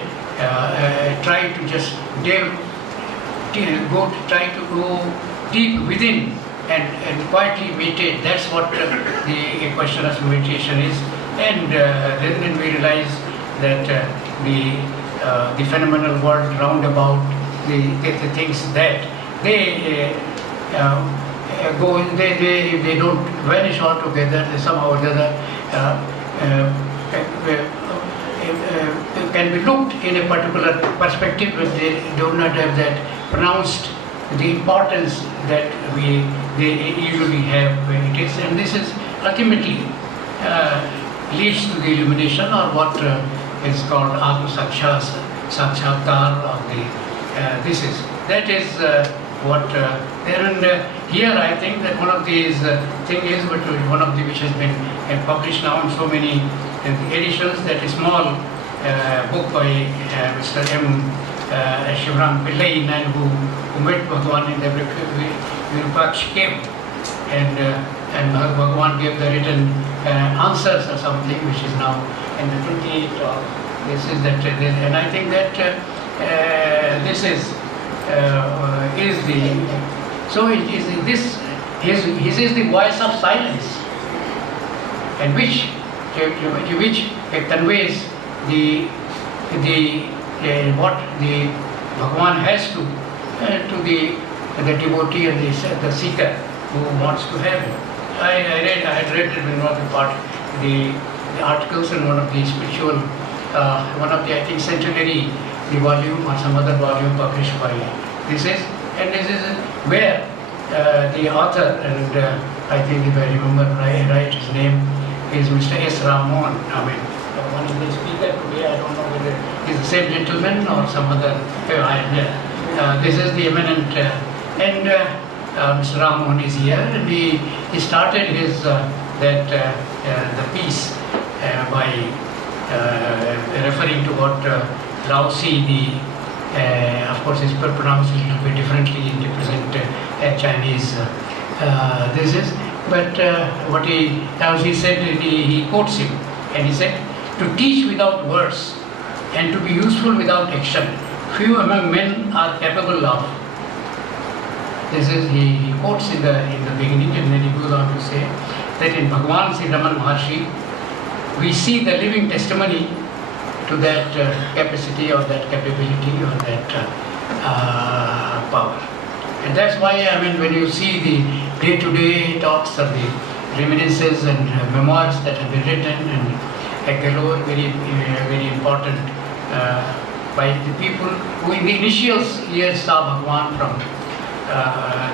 try to just try to go deep within and quietly meditate. That's what the question of meditation is. And then we realize that the phenomenal world round about, the things that they they don't vanish altogether. They somehow or other can be looked in a particular perspective, but they do not have that pronounced the importance that they usually have when it is. And this is ultimately leads to the illumination, or what is called Atma Sakshatkar of the that is what here I think that one of these thing is, but one of the which has been published now in so many editions, that is small book by Mr. M. Shivram Pillai, who met Bhagavan in the Virupaksh cave, and Bhagavan gave the written answers or something, which is now in the 28th or this is that, and I think that this is the, so it is this, his is the voice of silence, and which conveys what the Bhagavan has to the devotee and the seeker who wants to have it. I had read it in one of the part, the articles in one of the spiritual, one of the I think centenary, the volume or some other volume published by this is where the author, and I think if I remember right, his name is Mr. S. Ramon. I mean, one of the speakers today, I don't know whether he's the same gentleman or some other. This is the eminent, and Mr. Ramon is here, and he started his the piece by referring to what Lao Tzu, of course, is pronounced a little bit differently in the present Chinese. This is, but what as he said, he quotes him, and he said, "To teach without words and to be useful without action, few among men are capable of." This is, he quotes in the beginning, and then he goes on to say that in Bhagavan Sri Ramana Maharshi, we see the living testimony to that capacity or that capability or that power. And that's why, I mean, when you see the day-to-day talks or the reminiscences and memoirs that have been written and galore, very important by the people who in the initial years saw Bhagavan from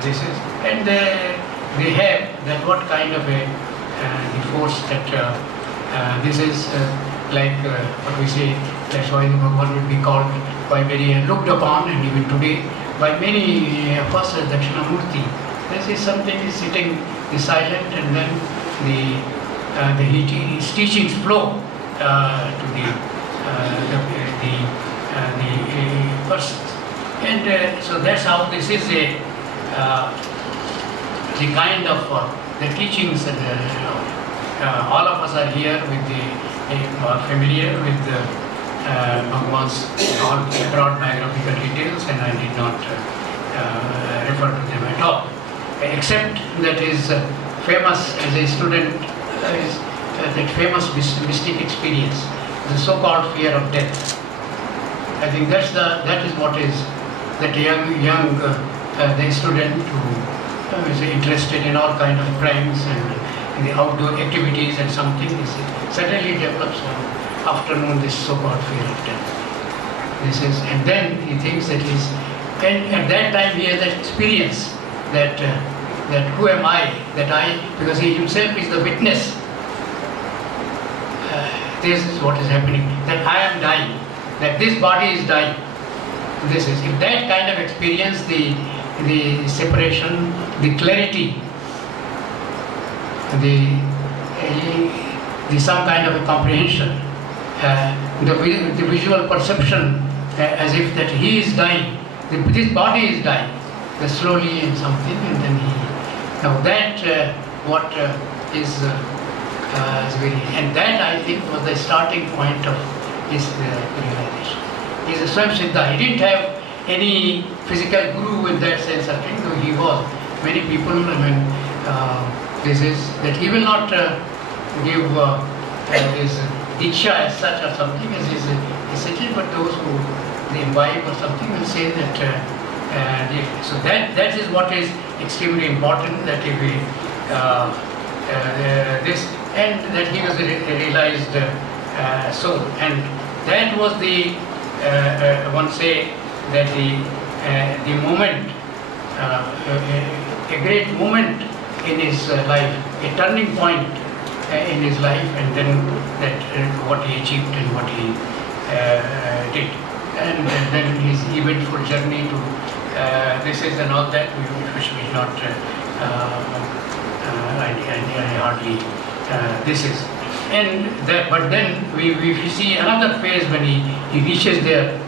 this is, and they have that what kind of a the force that this is like what we say. That's why the Bhagavan would be called by many and looked upon, and even today by many of us as Dakshinamurti. This is something is sitting the silent, and then his teachings flow to the persons. And so that's how this is the kind of the teachings, and all of us are here with are familiar with Bhagavan's broad biographical details, and I did not refer to them at all, except that is famous as a student, that famous mystic experience, the so-called fear of death. I think that is what is that young the student who is interested in all kind of crimes and in the outdoor activities, and something is suddenly develops afternoon this so-called fear of death. This is, and then he thinks that and at that time he has that experience that who am I, because he himself is the witness. This is what is happening, that I am dying, that this body is dying. This is, if that kind of experience, the separation, the clarity, some kind of a comprehension, the visual perception as if that he is dying, this body is dying, slowly and something, and then he. Now that what is very, and that I think was the starting point of his realization. He is a Swam Siddha. He didn't have any physical guru in that sense, I think, though he was. Many people, this is that he will not give his diksha as such or something as his essential, but those who they imbibe or something will say that. So that is what is extremely important, that if we this, and that he was a realized soul, and that was the one say that the moment, a great moment in his life, a turning point in his life, and then that what he achieved and what he did, and then his eventful journey to this is and all that, which we not I hardly this is, and that, but then we see another phase when he reaches there,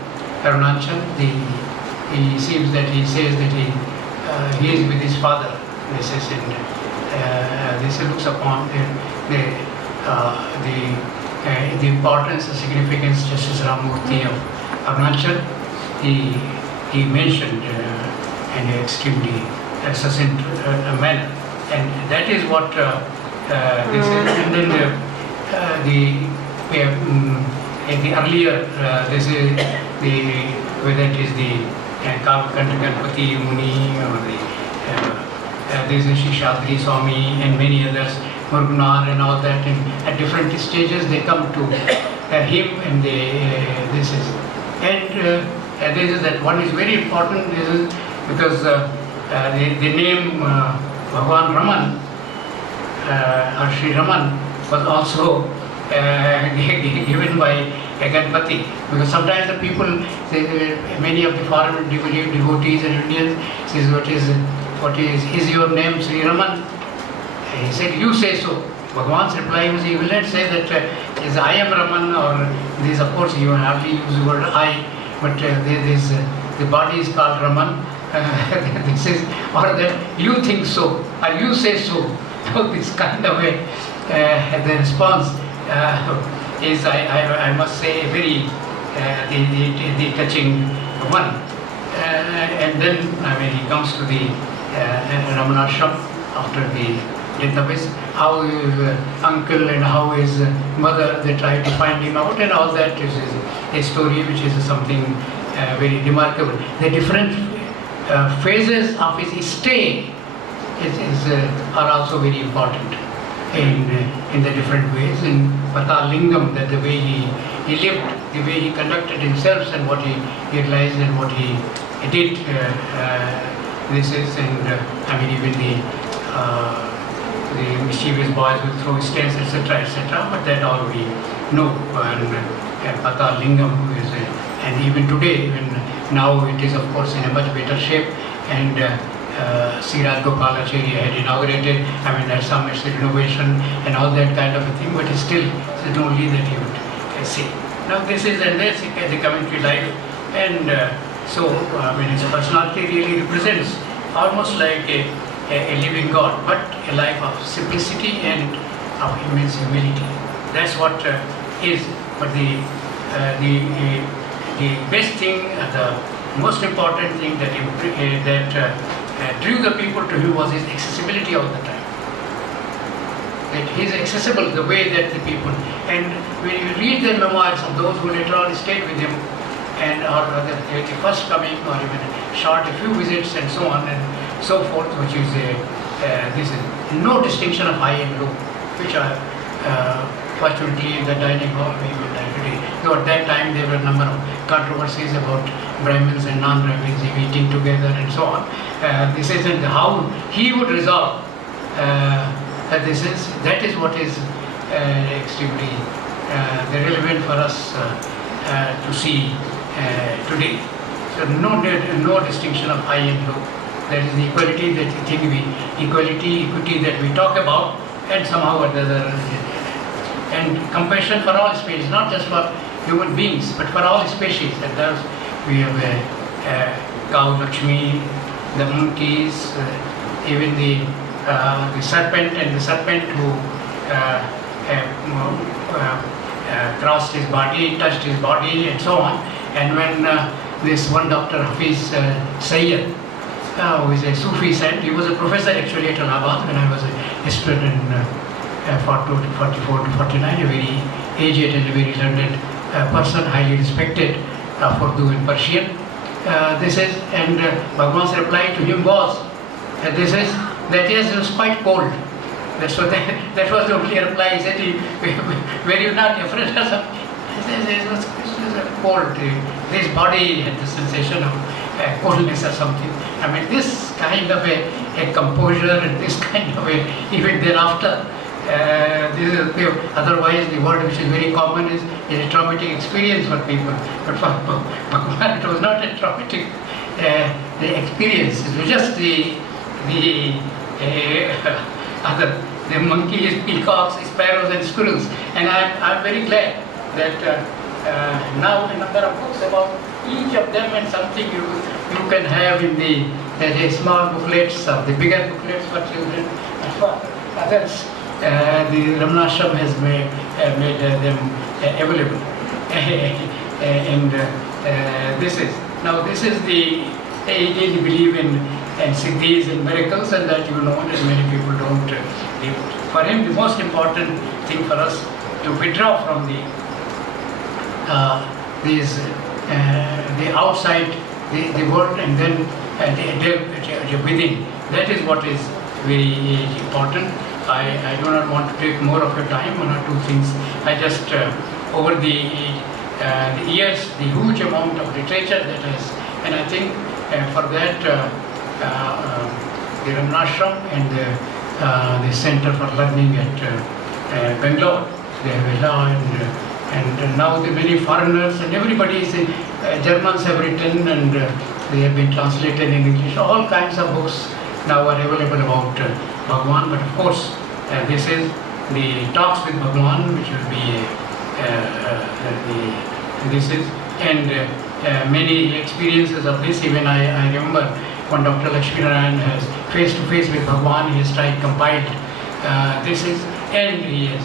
Arunachal. He seems that he says that he is with his father. This is in this looks upon the importance and significance, just as Ramurti of Arunachal. He mentioned in an extremely succinct manner, and that is what this is. And then the earlier this is whether it is the Ganpati Muni or this is Shishadri Swami and many others, Murgunar and all that, and at different stages they come to him, and this is, and this is that one is very important. This is because the name Bhagwan Raman or Sri Raman was also given by Ganpati, because sometimes the people, many of the foreign devotees and Indians says, what is your name, Sri Raman? He said, you say so. Bhagwan's reply was, he will not say that is I am Raman, or this, of course you hardly use the word I, but the body is called Raman. This is, or that you think so, or you say so. So this kind of the response is, I must say, very the touching one. And then when he comes to the Ramanashram after the death of his, how his uncle and how his mother, they try to find him out, and all that is a story which is something very remarkable. The different phases of his stay are also very important in the different ways. In Patal Lingam, that the way he lived, the way he conducted himself, and what he realized and what he did. This is, and even the mischievous boys will throw stones, etc., etc. But that all we know. And Patal Lingam is, and even today, now it is of course in a much better shape. And Sriraj Gopalacharya had inaugurated. There's some renovation and all that kind of a thing, but it's still only that you would see. Now this is, and that's the commentary life, and so his personality really represents almost like a living God, but a life of simplicity and of immense humility. That's what is. But the best thing, the most important thing that drew the people to him was his accessibility all the time. That he is accessible the way that the people, and when you read the memoirs of those who later on stayed with him, and or the first coming, or even short a few visits and so on and so forth, which is this is no distinction of high and low, which are fortunately in the dining hall we will die today. Though at that time there were a number of controversies about Brahmins and non-Brahmins eating together and so on. This isn't how he would resolve. That is what is extremely relevant for us to see today. So no distinction of high and low. That is the equality equity that we talk about, and somehow or the other and compassion for all species, not just for human beings, but for all species. And thus we have cow Lakshmi, the monkeys, even the serpent, and the serpent who crossed his body, touched his body, and so on. And when this one Dr. Hafiz Sayyid, who is a Sufi saint, he was a professor actually at Allahabad when I was a student in 44 to 49, a very aged and a very learned person, highly respected for Urdu and Persian. This is, and Bhagwan's reply to him was, this is, that yes, it was quite cold. That's what that was the only reply. He said, were you not afraid of something? He said, it was cold. His body had the sensation of coldness or something. I mean, this kind of a composure and this kind of a, even thereafter, this is, otherwise the word which is very common is a traumatic experience for people. But for Bhagwan, it was not a traumatic experience. It was just the monkeys, peacocks, sparrows and squirrels. And I'm very glad that now a number of books about each of them, and something you can have in the small booklets or the bigger booklets for children and for others. The Ramana Ashram has made them available. And this is the, they believe in siddhis and miracles, and that you know that many people don't believe. For him, the most important thing for us to withdraw from the outside the world, and then delve within. That is what is very important. I do not want to take more of your time. One or two things. I just over the years, the huge amount of literature that has, and I think for that the Ramana Ashram and the Center for Learning at Bangalore, they have a law, and now the many foreigners and everybody is Germans have written, and they have been translated in English. All kinds of books now are available about Bhagwan, but of course this is the talks with Bhagwan, which will be many experiences of this. Even I remember when Dr. Lakshmi Narayan has face to face with Bhagwan, he has tried compiled this is, and he is,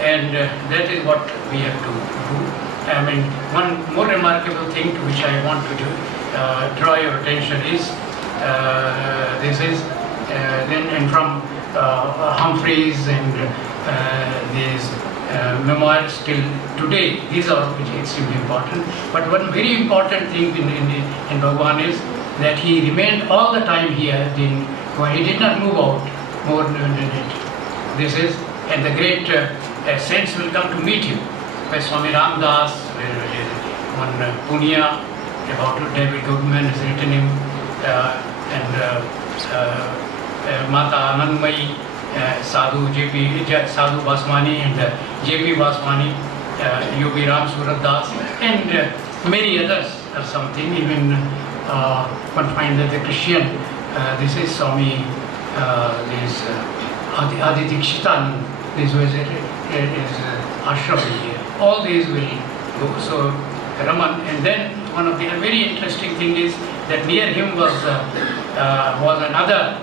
and that is what we have to do. I mean, one more remarkable thing to which I want to draw your attention is this is then, and from Humphreys and these memoirs till today, these are extremely important. But one very important thing in Bhagwan is that he remained all the time here. He did not move out more than it. This is, and the great saints will come to meet him. By Swami Ramdas, one Punya about David Goodman has written him, and Mata Anandmayi, Sadhu Baswani and J.P. Baswani, Yogi Ram Surat Das, and many others or something. Even one find that the Christian, this is Swami, this Adi Dikshitanand, this was his ashram here. All these will go. So Raman, and then one of the very interesting thing is that near him was another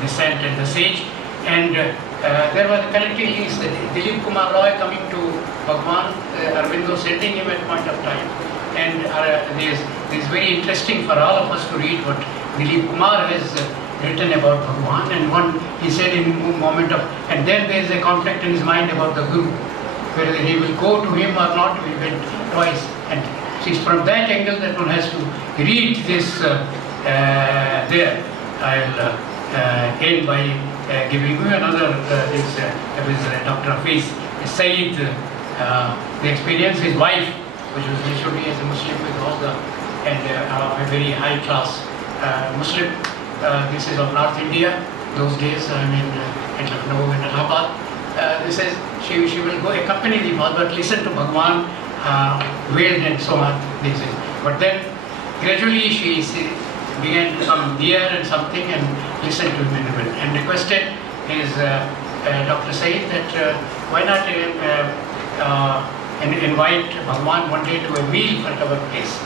the saint and the sage, and there was connecting links. Dilip Kumar Roy coming to Bhagwan, Aurobindo sending him at a point of time, and this is very interesting for all of us to read what Dilip Kumar has written about Bhagwan. And one, he said in a moment of, and then there is a conflict in his mind about the Guru, whether he will go to him or not. We went twice, and it's from that angle that one has to read this there. I'll end by giving you another Dr. Hafiz Sayyid, the experience. His wife, which was initially as a Muslim with all the, and a very high class Muslim. This is of North India. Those days, I mean, in Lucknow and Allahabad. This is, she will go accompany the father, but listen to Bhagwan, wailed and so on. This is, but then gradually she began to come near and something and listen to him and requested his Dr. said that why not invite Bhagwan one day to a meal at our place.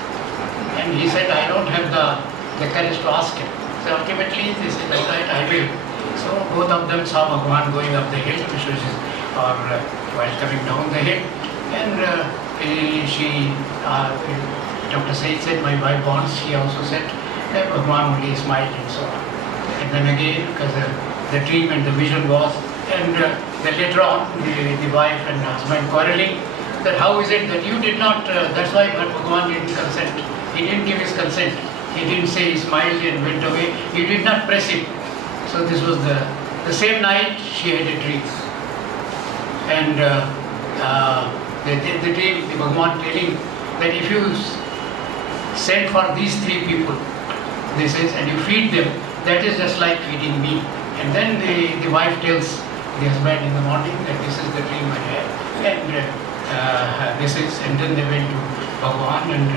And he said, I don't have the courage to ask him. So ultimately they said, that's right, I will. So both of them saw Bhagwan going up the hill, or while coming down the hill. And Dr. Said said, my wife wants, she also said, that Bhagwan only smiled and so on. And then again, because the dream and the vision was, and then later on, the wife and husband quarreling, that how is it that you did not, that's why Bhagwan didn't consent. He didn't give his consent. He didn't say he smiled and went away. He did not press him. So this was the same night she had a dream. And the dream, the Bhagwan telling that if you send for these three people, this is, and you feed them, that is just like feeding me. And then the wife tells the husband in the morning that this is the dream I had. And this is, and then they went to Bhagwan and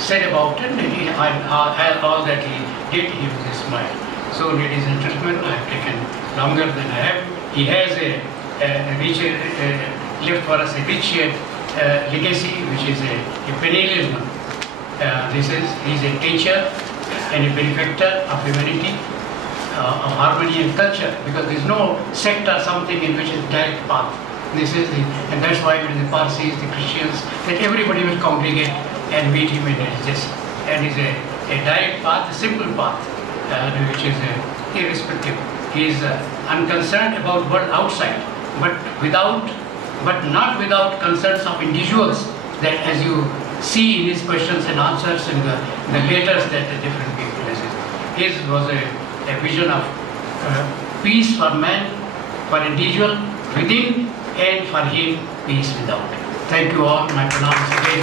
said about it, and all that he did, he was a smile. So, ladies and gentlemen, I have taken longer than I have. He has left for us a rich legacy, which is a perennial one. He is a teacher and a benefactor of humanity, of harmony and culture, because there is no sect or something in which is direct path. And that's why with the Parsis, the Christians, that everybody will congregate and meet him in this. And is a direct path, a simple path, which is irrespective. He is unconcerned about world outside, but not without concerns of individuals, that as you see in his questions and answers and the letters that the different people receive. His was a vision of peace for man, for individual within, and for him, peace without. Thank you all. My pronouns again.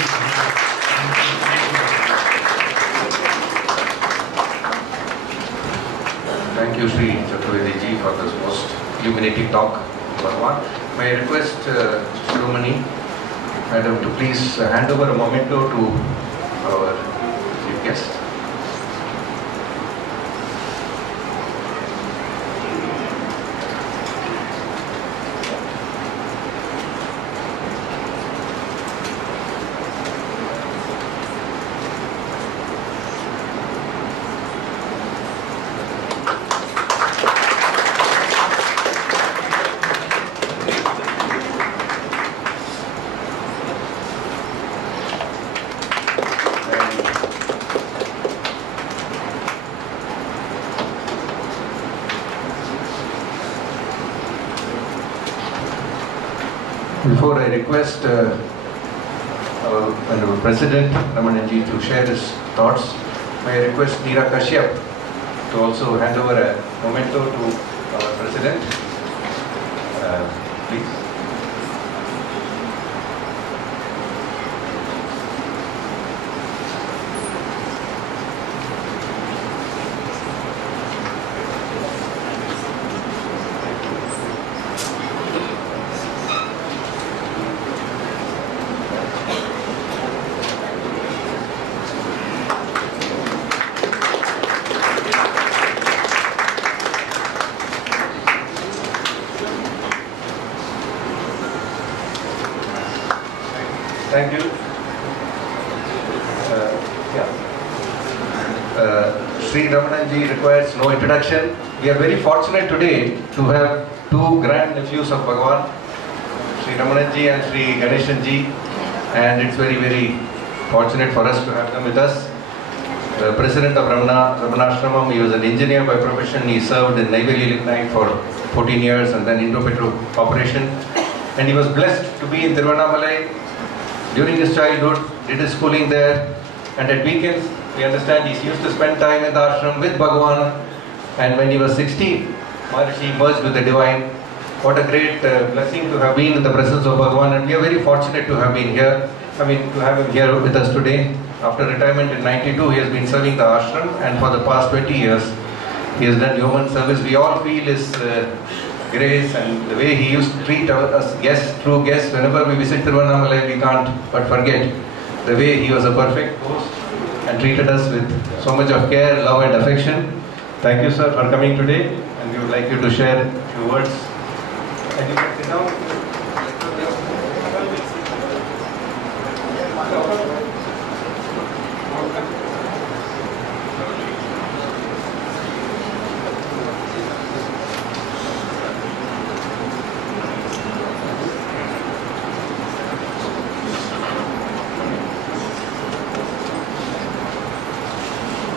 Thank you, Sri Chaturvedi ji, for this most illuminating talk. Bhagwan. May I request Shiromani Madam to please hand over a memento to our chief guest. Before I request our President Ramana ji to share his thoughts, may I request Neera Kashyap to also hand over a memento to our President. Please. Thank you. Sri Ramanan ji requires no introduction. We are very fortunate today to have two grand nephews of Bhagwan, Sri Ramanan ji and Sri Ganeshan ji, and it's very, very fortunate for us to have them with us. The president of Ramanashramam, he was an engineer by profession. He served in Neyveli Lignite for 14 years and then Indo-Petro Corporation. And he was blessed to be in Tiruvannamalai during his childhood, did his schooling there, and at weekends, we understand he used to spend time in the ashram with Bhagwan, and when he was 16, Maharishi merged with the divine. What a great blessing to have been in the presence of Bhagwan, and we are very fortunate to have been here, to have him here with us today. After retirement in 92, he has been serving the ashram, and for the past 20 years, he has done human service. We all feel his grace and the way he used to treat us true guests. Whenever we visit Tiruvannamalai, we can't but forget the way he was a perfect host and treated us with so much of care, love and affection. Thank you, sir, for coming today. and we would like you to share a few words. And you can sit down.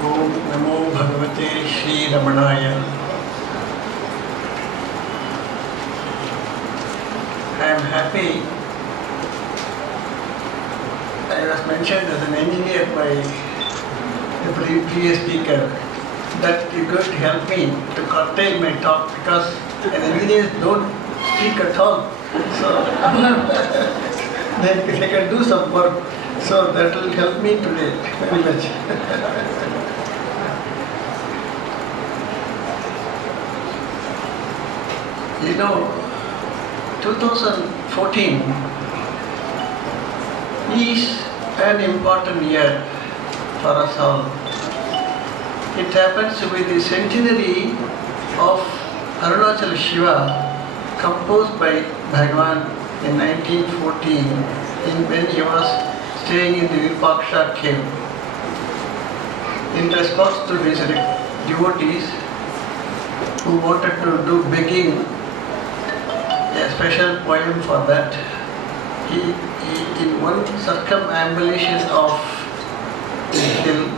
Om Namo Bhagavate Shri Ramanaya. I am happy. I was mentioned as an engineer by the previous speaker that you're going to help me to curtail my talk because engineers don't speak at all. So they can do some work. So that will help me today very much. You know, 2014 is an important year for us all. It happens to be the centenary of Arunachal Shiva, composed by Bhagavan in 1914 when he was staying in the Vipaksha cave. In response to his devotees who wanted to do begging, a special poem for that. He in one circumambulation of the hill,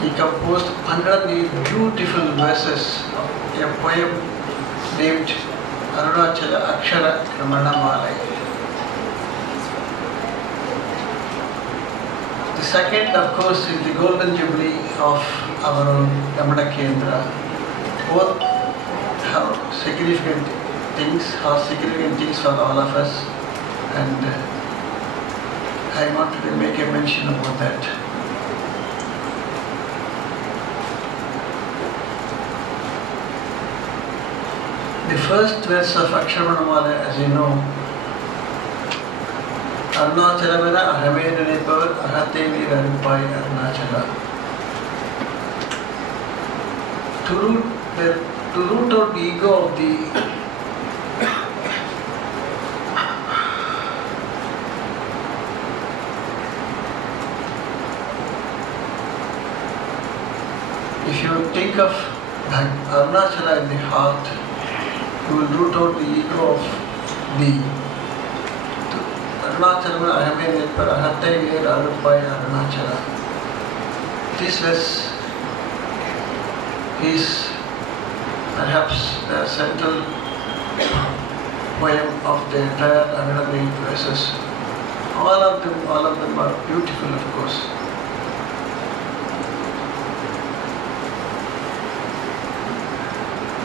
he composed 108 beautiful verses of a poem named Arunachala Akshara Ramana Malai. The second, of course, is the Golden Jubilee of our own Ramana Kendra. Both have significant things for all of us, and I wanted to make a mention about that. The first verse of Aksharamana, as you know, Arunachalamana Ahame Ninipavar Ahate Veerarupai Arunachala. To root out the ego of the if you think of Arunachala in the heart, you will root out the ego of the Arunachala Ahame Nilpar Ahate Veerarupai Arunachala. This is perhaps the central poem of the entire 108 verses. All of them are beautiful, of course.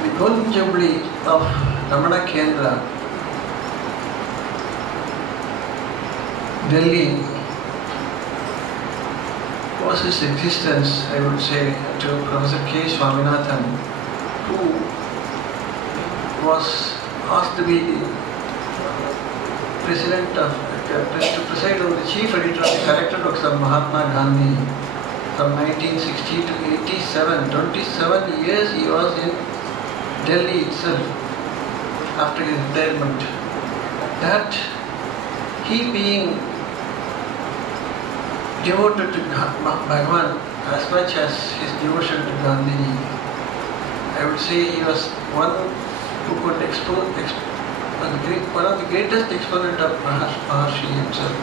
The Golden Jubilee of Ramana Kendra, Delhi, was his existence, I would say, to Professor K. Swaminathan, who was asked to be the president of, to preside over the chief editor of the collected works of Mahatma Gandhi from 1960 to 87. 27 years he was in Delhi itself after his retirement. That he being devoted to Bhagavan as much as his devotion to Gandhi, I would say he was one who could one of the greatest exponent of Maharshi himself.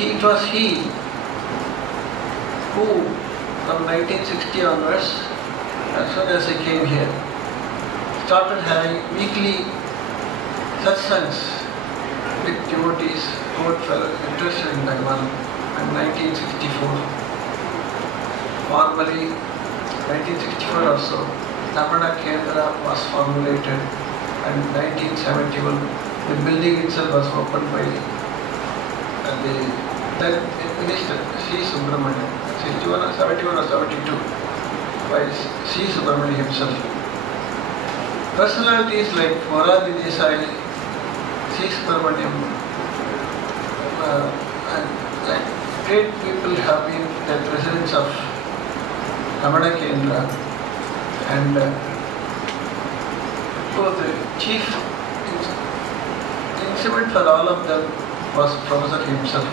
It was he who, from 1960 onwards, as soon as he came here, started having weekly satsangs with devotees, court fellows interested in Bhagavan in 1964. Formally, 1964 or so, Ramana Kendra was formulated, and 1971 the building itself was opened by the then Minister C. Subramanian, 71 or 72, by C. Subramanian himself. Personalities like Moradi Desai, C. Subramanian, and like great people have been the presidents of Ramana Kendra. And the chief instrument for all of them was Professor himself.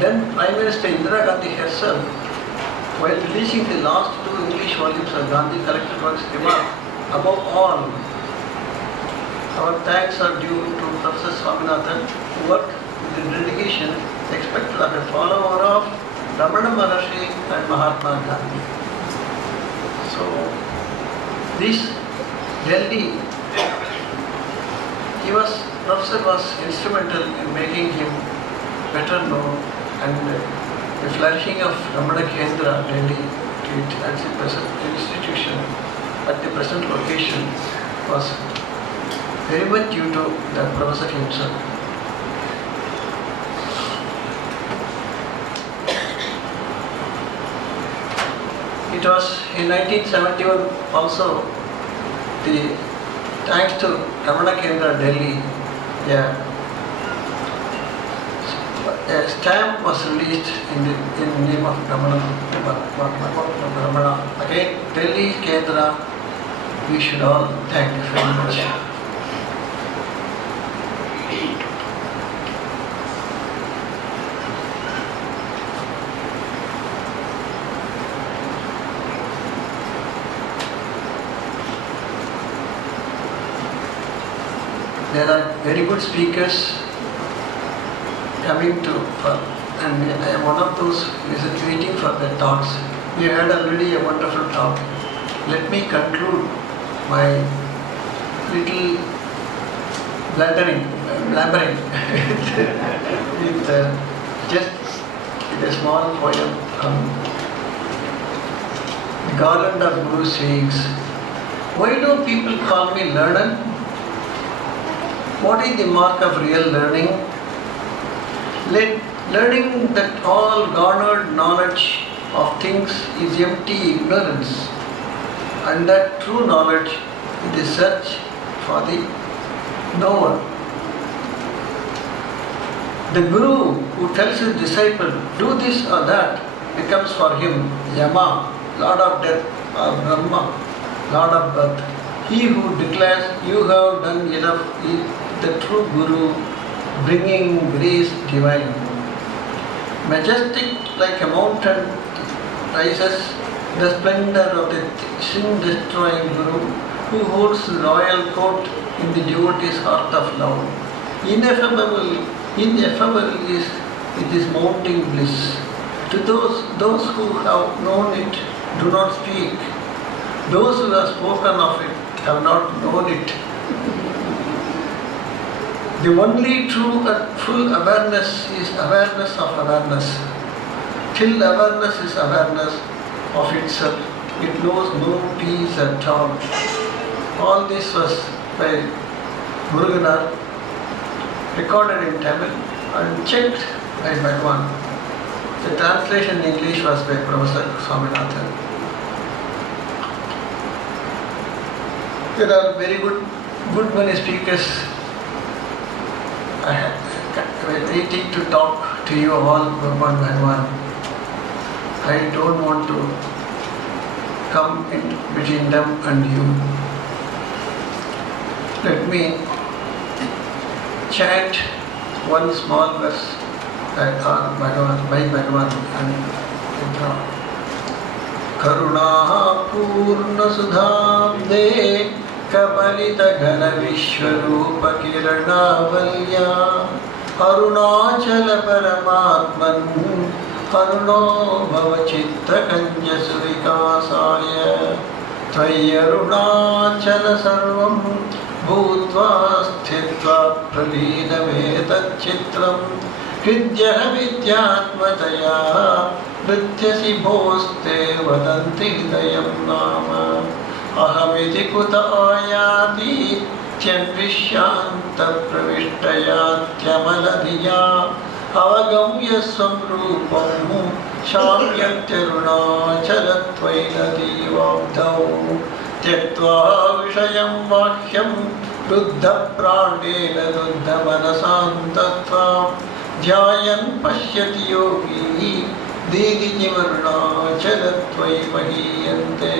Then Prime Minister Indira Gandhi herself, while releasing the last 2 English volumes of Gandhi collected works, remarked, above all, our thanks are due to Professor Swaminathan, who worked with dedication expected of a follower of Ramana Maharshi and Mahatma Gandhi. So, this Delhi, Professor was instrumental in making him better known, and the flourishing of Ramana Kendra Delhi at the present institution, at the present location, was very much due to the professor himself. It was in 1971 also, thanks to Ramana Kendra Delhi, a stamp was released in the name of Ramana. Again, Delhi Kendra, we should all thank you very much. There are very good speakers coming to, and I am one of those who is waiting for their talks. We had already a wonderful talk. Let me conclude my little blabbering with just a small poem on the garland of Guru sayings. Why do people call me learned? What is the mark of real learning? Learning that all garnered knowledge of things is empty ignorance, and that true knowledge is the search for the knower. The Guru who tells his disciple, do this or that, becomes for him Yama, Lord of death, or Brahma, Lord of birth. He who declares, you have done enough, is the true Guru, bringing grace divine. Majestic like a mountain rises the splendor of the sin-destroying Guru, who holds the royal court in the devotee's heart of love. Ineffable is his mounting bliss. To those who have known it, do not speak. Those who have spoken of it have not known it. The only true and full awareness is awareness of awareness. Till awareness is awareness of itself, it knows no peace at all. All this was by Muruganar, recorded in Tamil and checked by Bhagwan. The translation in English was by Professor Swaminathan. There are very good many speakers. I am waiting to talk to you all one by one. I don't want to come in between them and you. Let me chant one small verse by Bhagavan and Karuna Purna Sudhamde Kabalita Ghana Vishwarupa Kirana Valya Arunachala Paramatman करुणो भवचित्तकञ्जसुविकासाय त्वय्यरुणाचल सर्वं भूत्वा स्थित्वा प्रलीनमेतच्चित्रं हृद्यः विद्यात्मतया नृत्यसि भोस्ते वदन्ति हृदयं नाम अहमिति कुत आयाति त्यन्विष्यान्तप्रविष्टयात्यमलधिया अवगम्य स्वं रूपं शाम्यत्यरुणाचलत्वयिनदीवाब्धौ त्यक्त्वा विषयं वाक्यं रुद्धप्राणेन रुद्धमनसान्तत्वां ध्यायन् पश्यति योगी दीदिजिमरुणाचलत्वयि महीयन्ते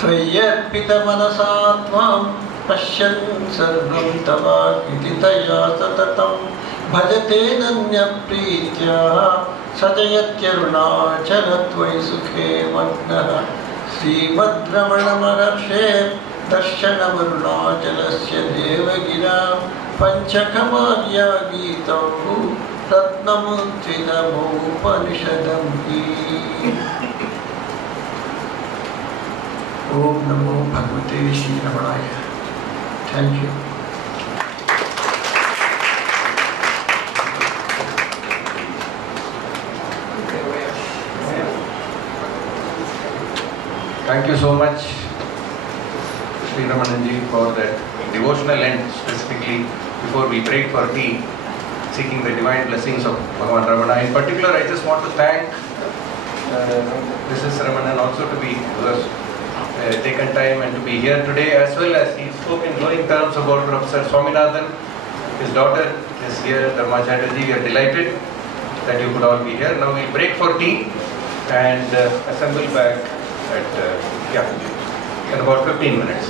त्वय्यर्पितमनसा त्वां पश्यन् सर्वं तवाकृति तया सततं भजते नन्यप्रीत्या सजयत्यरुणाचलत्वयि सुखे मग्नः श्रीमद्रमणमहर्षे दर्शनमरुणाचलस्य देवगिरा पञ्चकमार्या गीतौ रत्नमुद्रितमोपनिषदं हि ॐ नमो भगवते श्रीरमणाय। Thank you. Thank you so much, Sri Ramananji, for that devotional end, specifically before we break for tea, seeking the divine blessings of Bhagavan Ramana. In particular, I just want to thank Mrs. Ramanan also to be taken time and to be here today, as well as he spoke in glowing terms about Professor Swaminathan. His daughter is here, Dharma Chatterjee. We are delighted that you could all be here. Now we'll break for tea and assemble back at in about 15 minutes.